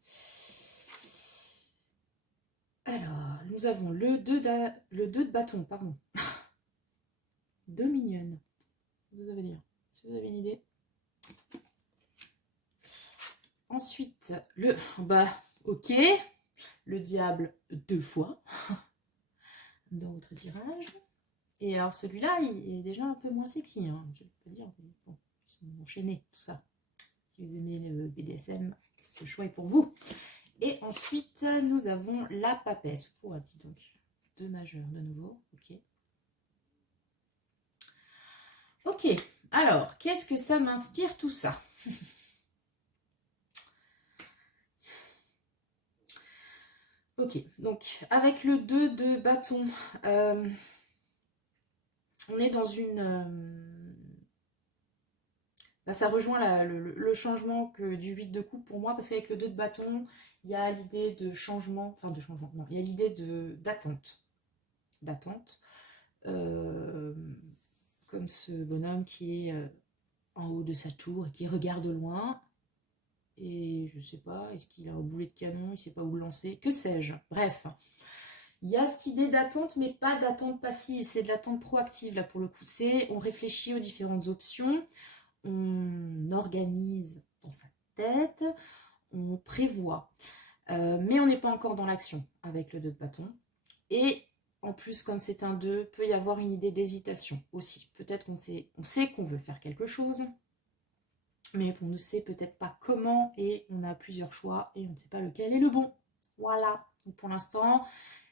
Alors, nous avons le 2 de bâton, pardon. 2 mignonnes. Vous allez dire, si vous avez une idée. Ensuite, ok, le diable 2 fois dans votre tirage. Et alors celui-là, il est déjà un peu moins sexy, hein, je peux dire. Mais bon, ils sont enchaînés, tout ça. Si vous aimez le BDSM, ce choix est pour vous. Et ensuite, nous avons la papesse. Oh, dis donc, 2 majeurs de nouveau. Ok. Ok, alors, qu'est-ce que ça m'inspire tout ça? Ok, donc, avec le 2 de bâton, on est dans une... ça rejoint le changement du 8 de coupe pour moi, parce qu'avec le 2 de bâton, il y a l'idée de changement, enfin de changement, non, il y a l'idée d'attente. Comme ce bonhomme qui est en haut de sa tour et qui regarde loin. Et je sais pas, est-ce qu'il a un boulet de canon, il sait pas où le lancer, que sais-je. Bref, il y a cette idée d'attente, mais pas d'attente passive, c'est de l'attente proactive là pour le coup. On réfléchit aux différentes options, on organise dans sa tête, on prévoit. Mais on n'est pas encore dans l'action avec le 2 de bâton. Et en plus, comme c'est un 2, peut y avoir une idée d'hésitation aussi. Peut-être on sait qu'on veut faire quelque chose, mais on ne sait peut-être pas comment et on a plusieurs choix et on ne sait pas lequel est le bon. Voilà. Donc pour l'instant,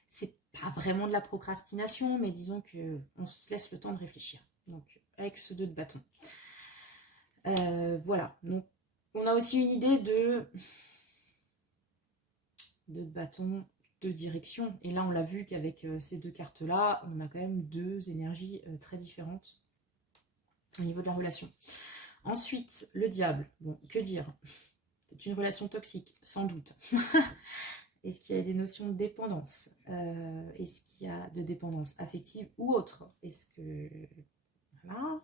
c'est pas vraiment de la procrastination, mais disons qu'on se laisse le temps de réfléchir. Donc avec ce 2 de bâton. Voilà. Donc on a aussi une idée de bâton, de direction. Et là, on l'a vu qu'avec ces 2 cartes-là, on a quand même 2 énergies très différentes au niveau de la relation. Ensuite, le diable. Bon, que dire? C'est une relation toxique, sans doute. Est-ce qu'il y a des notions de dépendance? Est-ce qu'il y a de dépendance affective ou autre? Est-ce que... Voilà.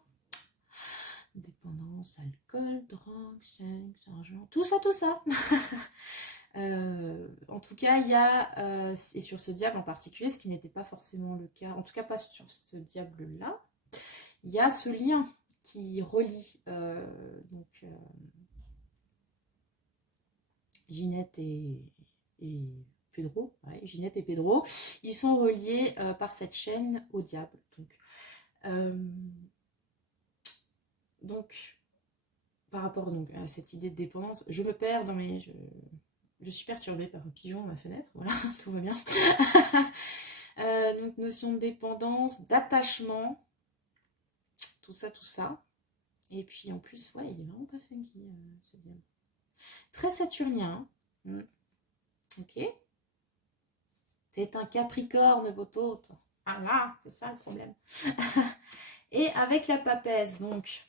Dépendance, alcool, drogue, sexe, argent, tout ça, tout ça. En tout cas, il y a, et sur ce diable en particulier, ce qui n'était pas forcément le cas, en tout cas pas sur ce diable-là, il y a ce lien qui relie Ginette et Pedro, ouais, Ginette et Pedro, ils sont reliés par cette chaîne au diable. Donc par rapport donc, à cette idée de dépendance, je me perds dans mes... Je suis perturbée par un pigeon à ma fenêtre, voilà, tout va bien. Donc notion de dépendance, d'attachement, tout ça, tout ça. Et puis en plus, ouais, il est vraiment pas funky, ce diable. Très saturnien. Ok. C'est un capricorne, votre hôte. Ah là, c'est ça le problème. Et avec la papesse, donc,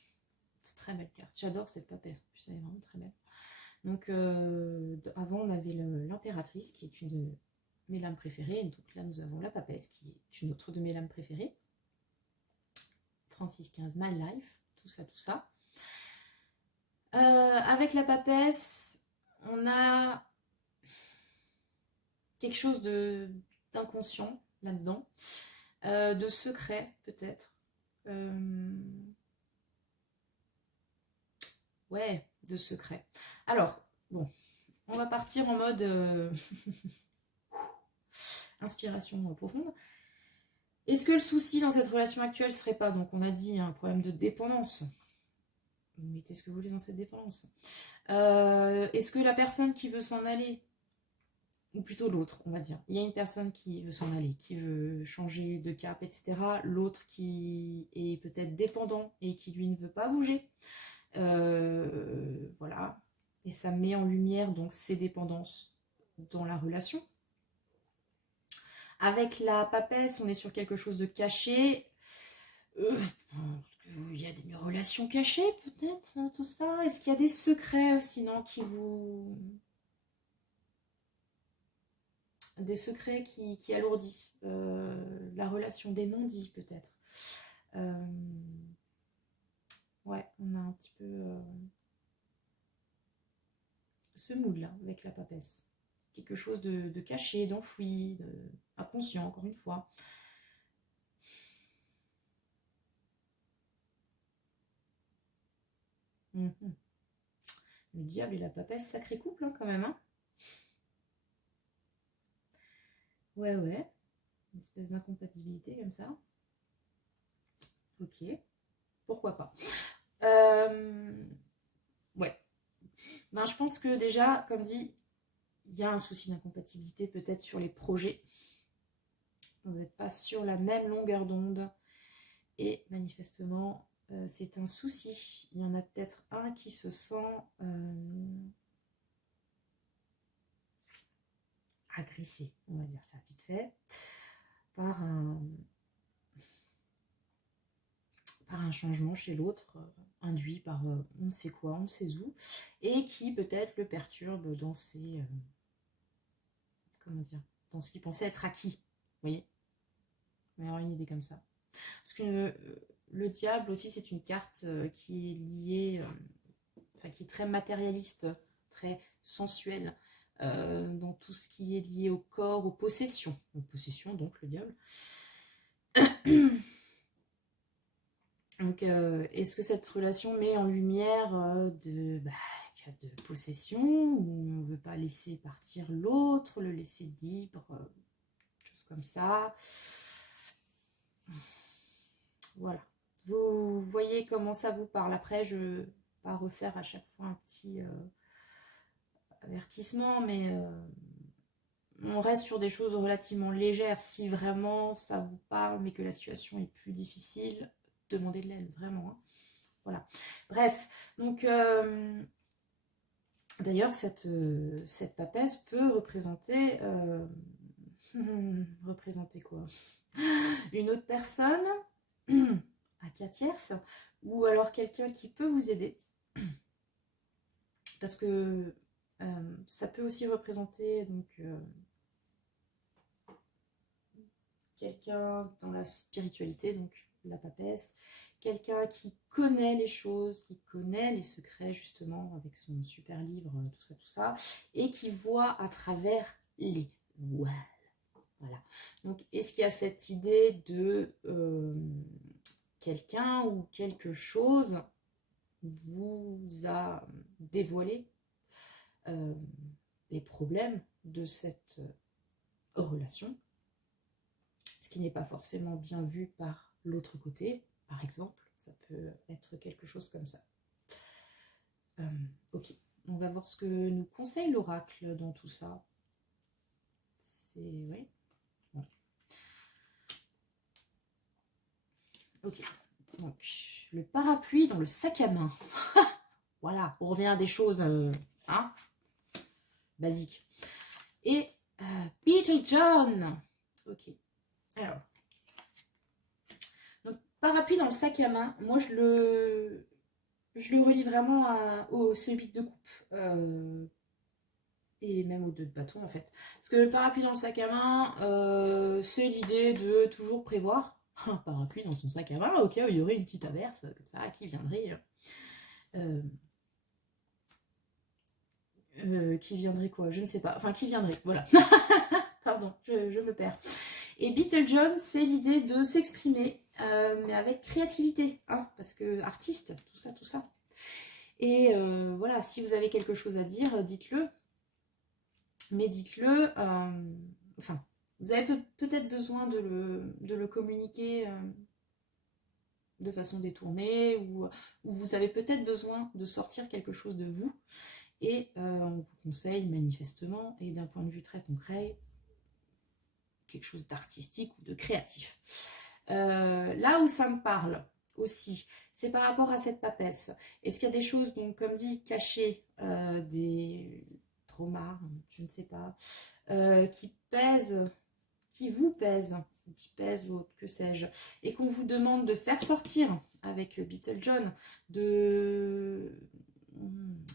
c'est très belle carte. J'adore cette papesse, en plus, elle est vraiment très belle. Donc, avant, on avait l'impératrice, qui est une de mes lames préférées. Donc là, nous avons la papesse, qui est une autre de mes lames préférées. 36-15, My Life, tout ça, tout ça. Avec la papesse, on a quelque chose d'inconscient là-dedans, de secret peut-être. Ouais, de secret. Alors, bon, on va partir en mode inspiration profonde. Est-ce que le souci dans cette relation actuelle serait pas, donc on a dit, un problème de dépendance? Mettez ce que vous voulez dans cette dépendance. Est-ce que la personne qui veut s'en aller, ou plutôt l'autre, on va dire, il y a une personne qui veut s'en aller, qui veut changer de cap, etc. L'autre qui est peut-être dépendant et qui lui ne veut pas bouger. Voilà. Et ça met en lumière donc ces dépendances dans la relation. Avec la papesse, on est sur quelque chose de caché. Il y a des relations cachées, peut-être, tout ça. Est-ce qu'il y a des secrets, sinon, qui vous... Des secrets qui alourdissent la relation, des non-dits, peut-être. Ouais, on a un petit peu ce mood-là, avec la papesse. Quelque chose de caché, d'enfoui, inconscient, encore une fois. Le diable et la papesse, sacré couple, hein, quand même. Hein. Ouais, ouais. Une espèce d'incompatibilité comme ça. Ok. Pourquoi pas. Ouais. Ben, je pense que déjà, comme dit, il y a un souci d'incompatibilité peut-être sur les projets. Vous n'êtes pas sur la même longueur d'onde. Et manifestement, c'est un souci. Il y en a peut-être un qui se sent agressé, on va dire ça vite fait, par un changement chez l'autre, induit par on ne sait quoi, on ne sait où, et qui peut-être le perturbe dans ses... comment dire, dans ce qu'il pensait être acquis. Vous voyez? On va avoir une idée comme ça. Parce que le diable aussi, c'est une carte qui est liée, enfin qui est très matérialiste, très sensuelle, dans tout ce qui est lié au corps, aux possessions. Aux possessions, donc, le diable. Donc, est-ce que cette relation met en lumière de possession, où on ne veut pas laisser partir l'autre, le laisser libre, choses comme ça. Voilà. Vous voyez comment ça vous parle. Après, je ne vais pas refaire à chaque fois un petit avertissement, mais on reste sur des choses relativement légères. Si vraiment ça vous parle, mais que la situation est plus difficile, demandez de l'aide, vraiment. Hein. Voilà. Bref, donc... d'ailleurs, cette papesse peut représenter... représenter quoi? Une autre personne, un cas tierce, ou alors quelqu'un qui peut vous aider. Parce que ça peut aussi représenter donc quelqu'un dans la spiritualité, donc la papesse, quelqu'un qui connaît les choses, qui connaît les secrets justement avec son super livre, tout ça, et qui voit à travers les voiles. Voilà. Donc, est-ce qu'il y a cette idée de quelqu'un ou quelque chose vous a dévoilé les problèmes de cette relation, ce qui n'est pas forcément bien vu par l'autre côté, par exemple, ça peut être quelque chose comme ça. Ok, on va voir ce que nous conseille l'oracle dans tout ça. C'est... oui. Bon. Ok, donc le parapluie dans le sac à main. Voilà, on revient à des choses hein, basiques. Et Beetlejohn. Ok, alors. Donc, parapluie dans le sac à main, moi je le relie vraiment au celui de coupe. Et même aux deux de bâton en fait. Parce que le parapluie dans le sac à main, c'est l'idée de toujours prévoir un parapluie dans son sac à main au cas où il y aurait une petite averse comme ça qui viendrait. Qui viendrait quoi? Je ne sais pas. Enfin, qui viendrait, voilà. Pardon, je me perds. Et Beetlejohn, c'est l'idée de s'exprimer, mais avec créativité, hein, parce que artiste, tout ça. Et voilà, si vous avez quelque chose à dire, dites-le. Mais dites-le, enfin, vous avez peut-être besoin de le communiquer de façon détournée, ou vous avez peut-être besoin de sortir quelque chose de vous. Et on vous conseille manifestement, et d'un point de vue très concret, quelque chose d'artistique ou de créatif. Là où ça me parle aussi, c'est par rapport à cette papesse. Est-ce qu'il y a des choses, donc, comme dit, cachées, des traumas, je ne sais pas, qui pèsent, qui vous pèsent qui pèse votre, que sais-je, et qu'on vous demande de faire sortir avec Beetle John,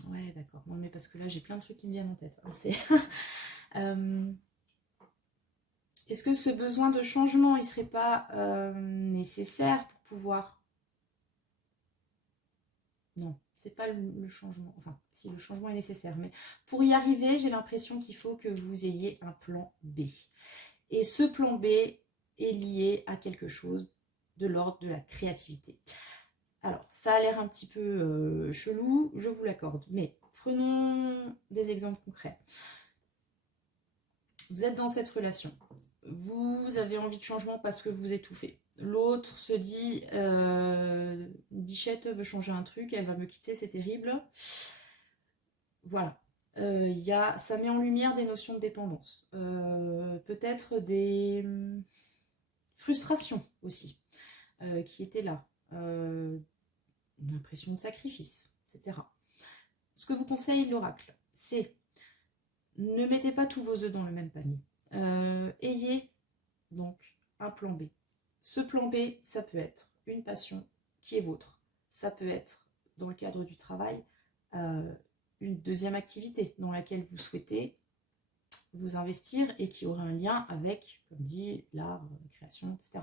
ouais, d'accord. Non, mais parce que là, j'ai plein de trucs qui me viennent en tête. Alors, est-ce que ce besoin de changement, il serait pas nécessaire pour pouvoir... Non, c'est pas le changement. Enfin, si le changement est nécessaire, mais pour y arriver, j'ai l'impression qu'il faut que vous ayez un plan B. Et ce plan B est lié à quelque chose de l'ordre de la créativité. Alors, ça a l'air un petit peu chelou, je vous l'accorde, mais prenons des exemples concrets. Vous êtes dans cette relation. Vous avez envie de changement parce que vous étouffez. L'autre se dit Bichette veut changer un truc, elle va me quitter, c'est terrible. Voilà. Ça met en lumière des notions de dépendance. Peut-être des frustrations aussi qui étaient là. Une impression de sacrifice, etc. Ce que vous conseille l'oracle, c'est ne mettez pas tous vos œufs dans le même panier. Ayez donc un plan B. Ce plan B, ça peut être une passion qui est vôtre. Ça peut être, dans le cadre du travail, une deuxième activité dans laquelle vous souhaitez vous investir et qui aurait un lien avec, comme dit, l'art, la création, etc.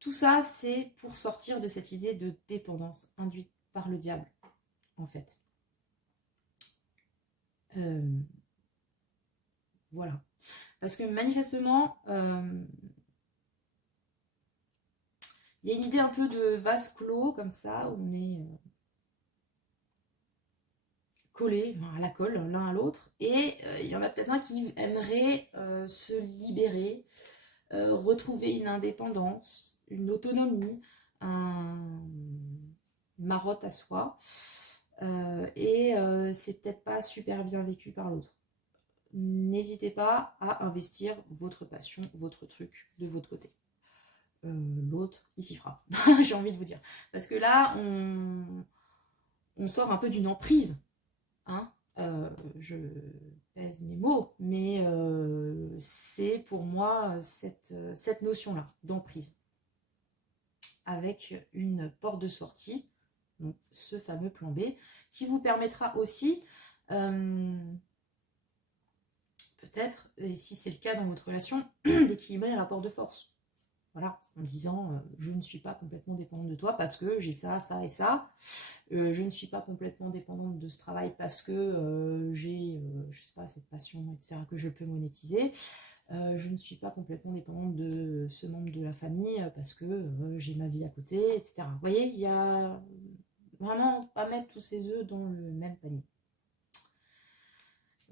Tout ça, c'est pour sortir de cette idée de dépendance induite par le diable, en fait. Voilà. Parce que manifestement, il y a une idée un peu de vase clos, comme ça, où on est collés à la colle l'un à l'autre. Et il y en a peut-être un qui aimerait se libérer, retrouver une indépendance, une autonomie, une marotte à soi. Et c'est peut-être pas super bien vécu par l'autre. N'hésitez pas à investir votre passion, votre truc de votre côté. L'autre, il s'y fera. J'ai envie de vous dire. Parce que là, on sort un peu d'une emprise. Hein, je pèse mes mots, mais c'est pour moi cette notion-là d'emprise. Avec une porte de sortie, donc ce fameux plan B, qui vous permettra aussi... peut-être, et si c'est le cas dans votre relation, d'équilibrer les rapports de force. Voilà, en disant je ne suis pas complètement dépendante de toi parce que j'ai ça, ça et ça. Je ne suis pas complètement dépendante de ce travail parce que j'ai, je sais pas, cette passion, etc., que je peux monétiser. Je ne suis pas complètement dépendante de ce membre de la famille parce que j'ai ma vie à côté, etc. Vous voyez, il y a vraiment pas mettre tous ces œufs dans le même panier.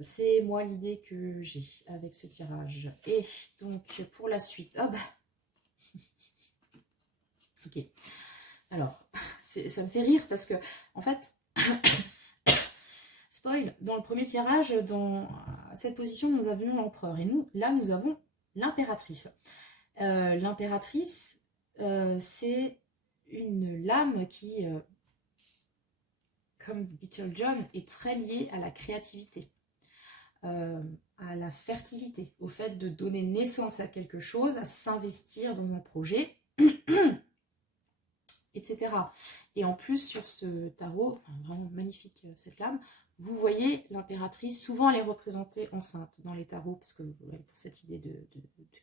C'est moi l'idée que j'ai avec ce tirage. Et donc, pour la suite... Oh bah ok. Alors, ça me fait rire parce que, en fait... spoil, dans le premier tirage, dans cette position, nous avions l'empereur. Et nous, là, nous avons l'impératrice. L'impératrice, c'est une lame qui... comme Beetle John, est très liée à la créativité. À la fertilité, au fait de donner naissance à quelque chose, à s'investir dans un projet, etc. Et en plus, sur ce tarot, vraiment magnifique cette lame, vous voyez l'impératrice, souvent elle est représentée enceinte dans les tarots, parce que pour cette idée de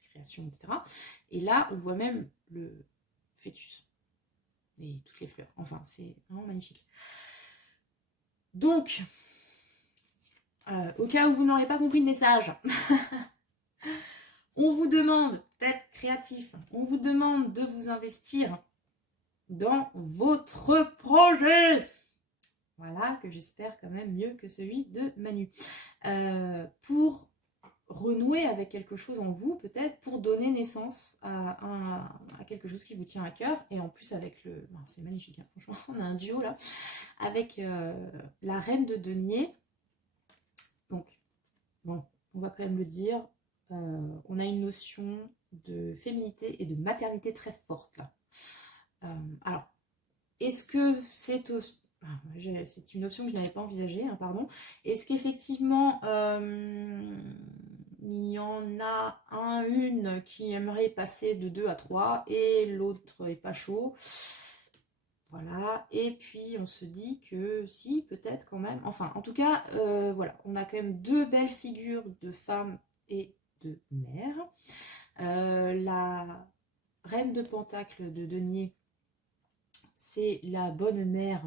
création, etc. Et là, on voit même le fœtus, et toutes les fleurs. Enfin, c'est vraiment magnifique. Donc... au cas où vous n'aurez pas compris le message, on vous demande d'être créatif, on vous demande de vous investir dans votre projet. Voilà, que j'espère quand même mieux que celui de Manu. Pour renouer avec quelque chose en vous, peut-être, pour donner naissance à quelque chose qui vous tient à cœur. Et en plus avec le... c'est magnifique, hein, franchement, on a un duo là. Avec la reine de denier. Donc, bon, on va quand même le dire, on a une notion de féminité et de maternité très forte là. Alors, est-ce que c'est une option que je n'avais pas envisagée, hein, pardon. Est-ce qu'effectivement il y en a une qui aimerait passer de 2 à 3 et l'autre est pas chaud. Voilà, et puis on se dit que si, peut-être quand même, enfin en tout cas, voilà, on a quand même 2 belles figures de femmes et de mères. La reine de Pentacle de denier, c'est la bonne mère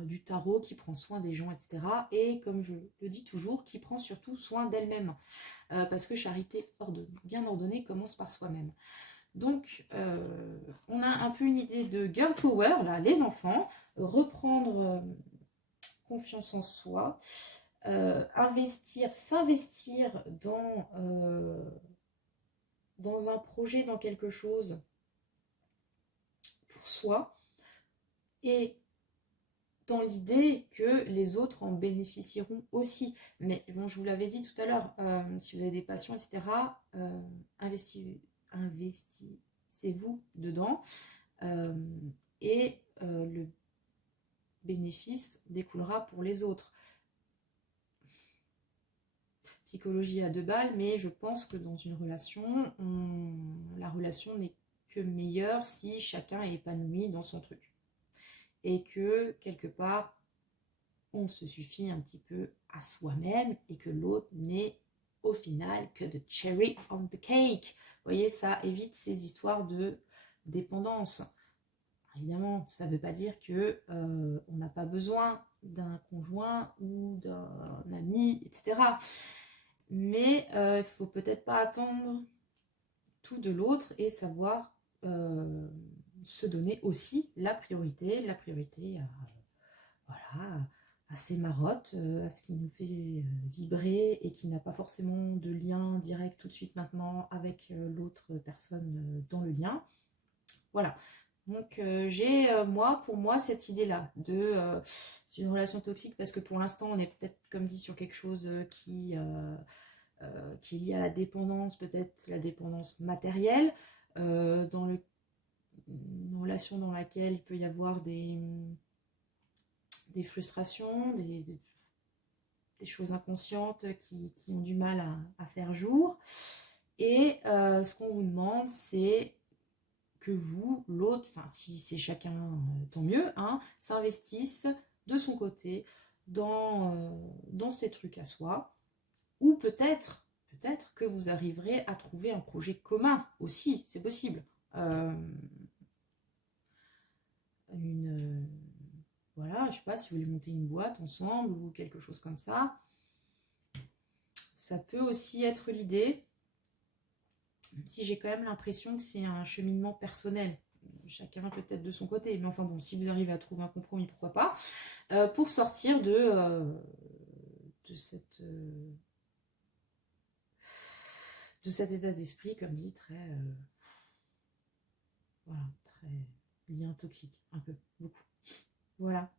du tarot qui prend soin des gens, etc. Et comme je le dis toujours, qui prend surtout soin d'elle-même. Parce que charité bien ordonnée commence par soi-même. Donc, on a un peu une idée de girl power, là, les enfants, reprendre confiance en soi, s'investir dans un projet, dans quelque chose pour soi, et dans l'idée que les autres en bénéficieront aussi. Mais bon, je vous l'avais dit tout à l'heure, si vous avez des passions, etc., investissez-vous dedans, et le bénéfice découlera pour les autres. Psychologie à 2 balles, mais je pense que dans une relation, la relation n'est que meilleure si chacun est épanoui dans son truc. Et que, quelque part, on se suffit un petit peu à soi-même et que l'autre n'est au final que the cherry on the cake. Vous voyez, ça évite ces histoires de dépendance. Évidemment, ça ne veut pas dire que on n'a pas besoin d'un conjoint ou d'un ami, etc. Mais il ne faut peut-être pas attendre tout de l'autre et savoir se donner aussi la priorité voilà, à ses marottes, à ce qui nous fait vibrer et qui n'a pas forcément de lien direct tout de suite maintenant avec l'autre personne dans le lien. Voilà. Donc j'ai pour moi cette idée-là de c'est une relation toxique parce que pour l'instant on est peut-être comme dit sur quelque chose qui est lié à la dépendance, peut-être la dépendance matérielle, dans une relation dans laquelle il peut y avoir des frustrations, des choses inconscientes qui ont du mal à faire jour. Et ce qu'on vous demande, c'est que vous, l'autre, enfin si c'est chacun, tant mieux, hein, s'investisse de son côté dans ces trucs à soi. Ou peut-être que vous arriverez à trouver un projet commun aussi, c'est possible. Voilà, je sais pas, si vous voulez monter une boîte ensemble ou quelque chose comme ça. Ça peut aussi être l'idée, même si j'ai quand même l'impression que c'est un cheminement personnel. Chacun peut-être de son côté, mais enfin bon, si vous arrivez à trouver un compromis, pourquoi pas, pour sortir de cet état d'esprit, comme dit, très voilà, très lien toxique, un peu, beaucoup. Voilà.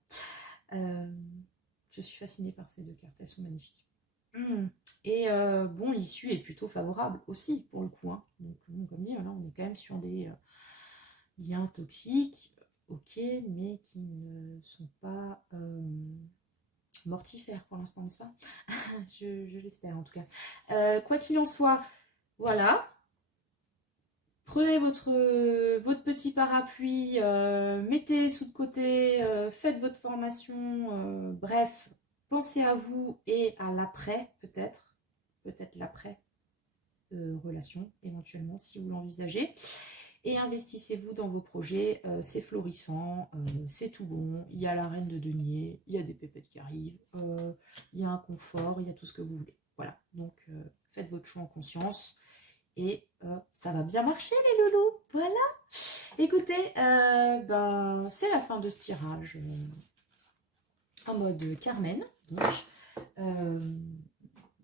Je suis fascinée par ces 2 cartes, elles sont magnifiques. Et bon, l'issue est plutôt favorable aussi, pour le coup. Hein. Donc, comme dit, voilà, on est quand même sur des liens toxiques, ok, mais qui ne sont pas mortifères pour l'instant, n'est-ce pas? je l'espère en tout cas. Quoi qu'il en soit, voilà. Prenez votre petit parapluie, mettez sous de côté, faites votre formation, bref, pensez à vous et à l'après, peut-être l'après relation, éventuellement, si vous l'envisagez. Et investissez-vous dans vos projets, c'est florissant, c'est tout bon, il y a la reine de denier, il y a des pépettes qui arrivent, il y a un confort, il y a tout ce que vous voulez. Voilà, donc faites votre choix en conscience. Et ça va bien marcher les loulous, voilà. Écoutez, c'est la fin de ce tirage en mode Carmen. Donc,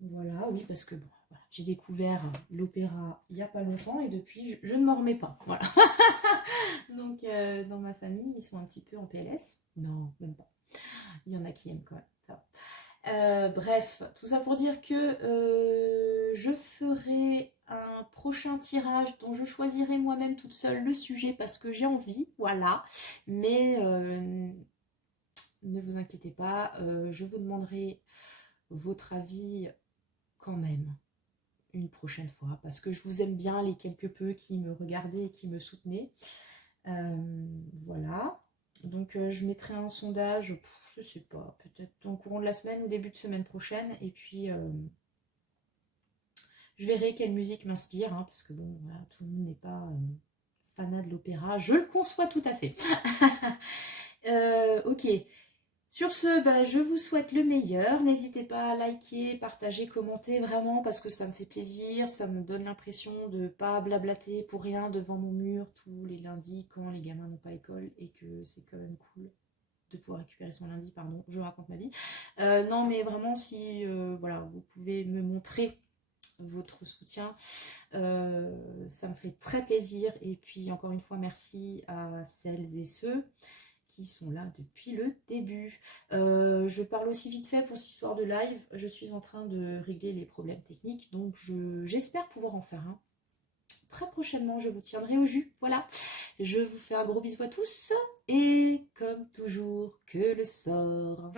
voilà, oui, parce que bon, voilà, j'ai découvert l'opéra il n'y a pas longtemps et depuis, je ne m'en remets pas. Voilà. Donc, dans ma famille, ils sont un petit peu en PLS. Non, même pas. Il y en a qui aiment quand même ça. Bref, tout ça pour dire que je ferai un prochain tirage dont je choisirai moi-même toute seule le sujet parce que j'ai envie, voilà. Mais ne vous inquiétez pas, je vous demanderai votre avis quand même. une prochaine fois, parce que je vous aime bien, les quelque peu qui me regardaient et qui me soutenaient. Voilà. Donc je mettrai un sondage, je sais pas, peut-être au courant de la semaine ou début de semaine prochaine. Et puis je verrai quelle musique m'inspire, hein, parce que bon, voilà, tout le monde n'est pas fanat de l'opéra. Je le conçois tout à fait. Ok. Sur ce, bah, je vous souhaite le meilleur. N'hésitez pas à liker, partager, commenter vraiment parce que ça me fait plaisir. Ça me donne l'impression de ne pas blablater pour rien devant mon mur tous les lundis quand les gamins n'ont pas école et que c'est quand même cool de pouvoir récupérer son lundi. Pardon, je raconte ma vie. Non, mais vraiment, si voilà, vous pouvez me montrer votre soutien, ça me ferait très plaisir. Et puis, encore une fois, merci à celles et ceux qui sont là depuis le début. Je parle aussi vite fait pour cette histoire de live. Je suis en train de régler les problèmes techniques, donc j'espère pouvoir en faire un. Très prochainement, je vous tiendrai au jus. Voilà, je vous fais un gros bisou à tous et comme toujours, que le sort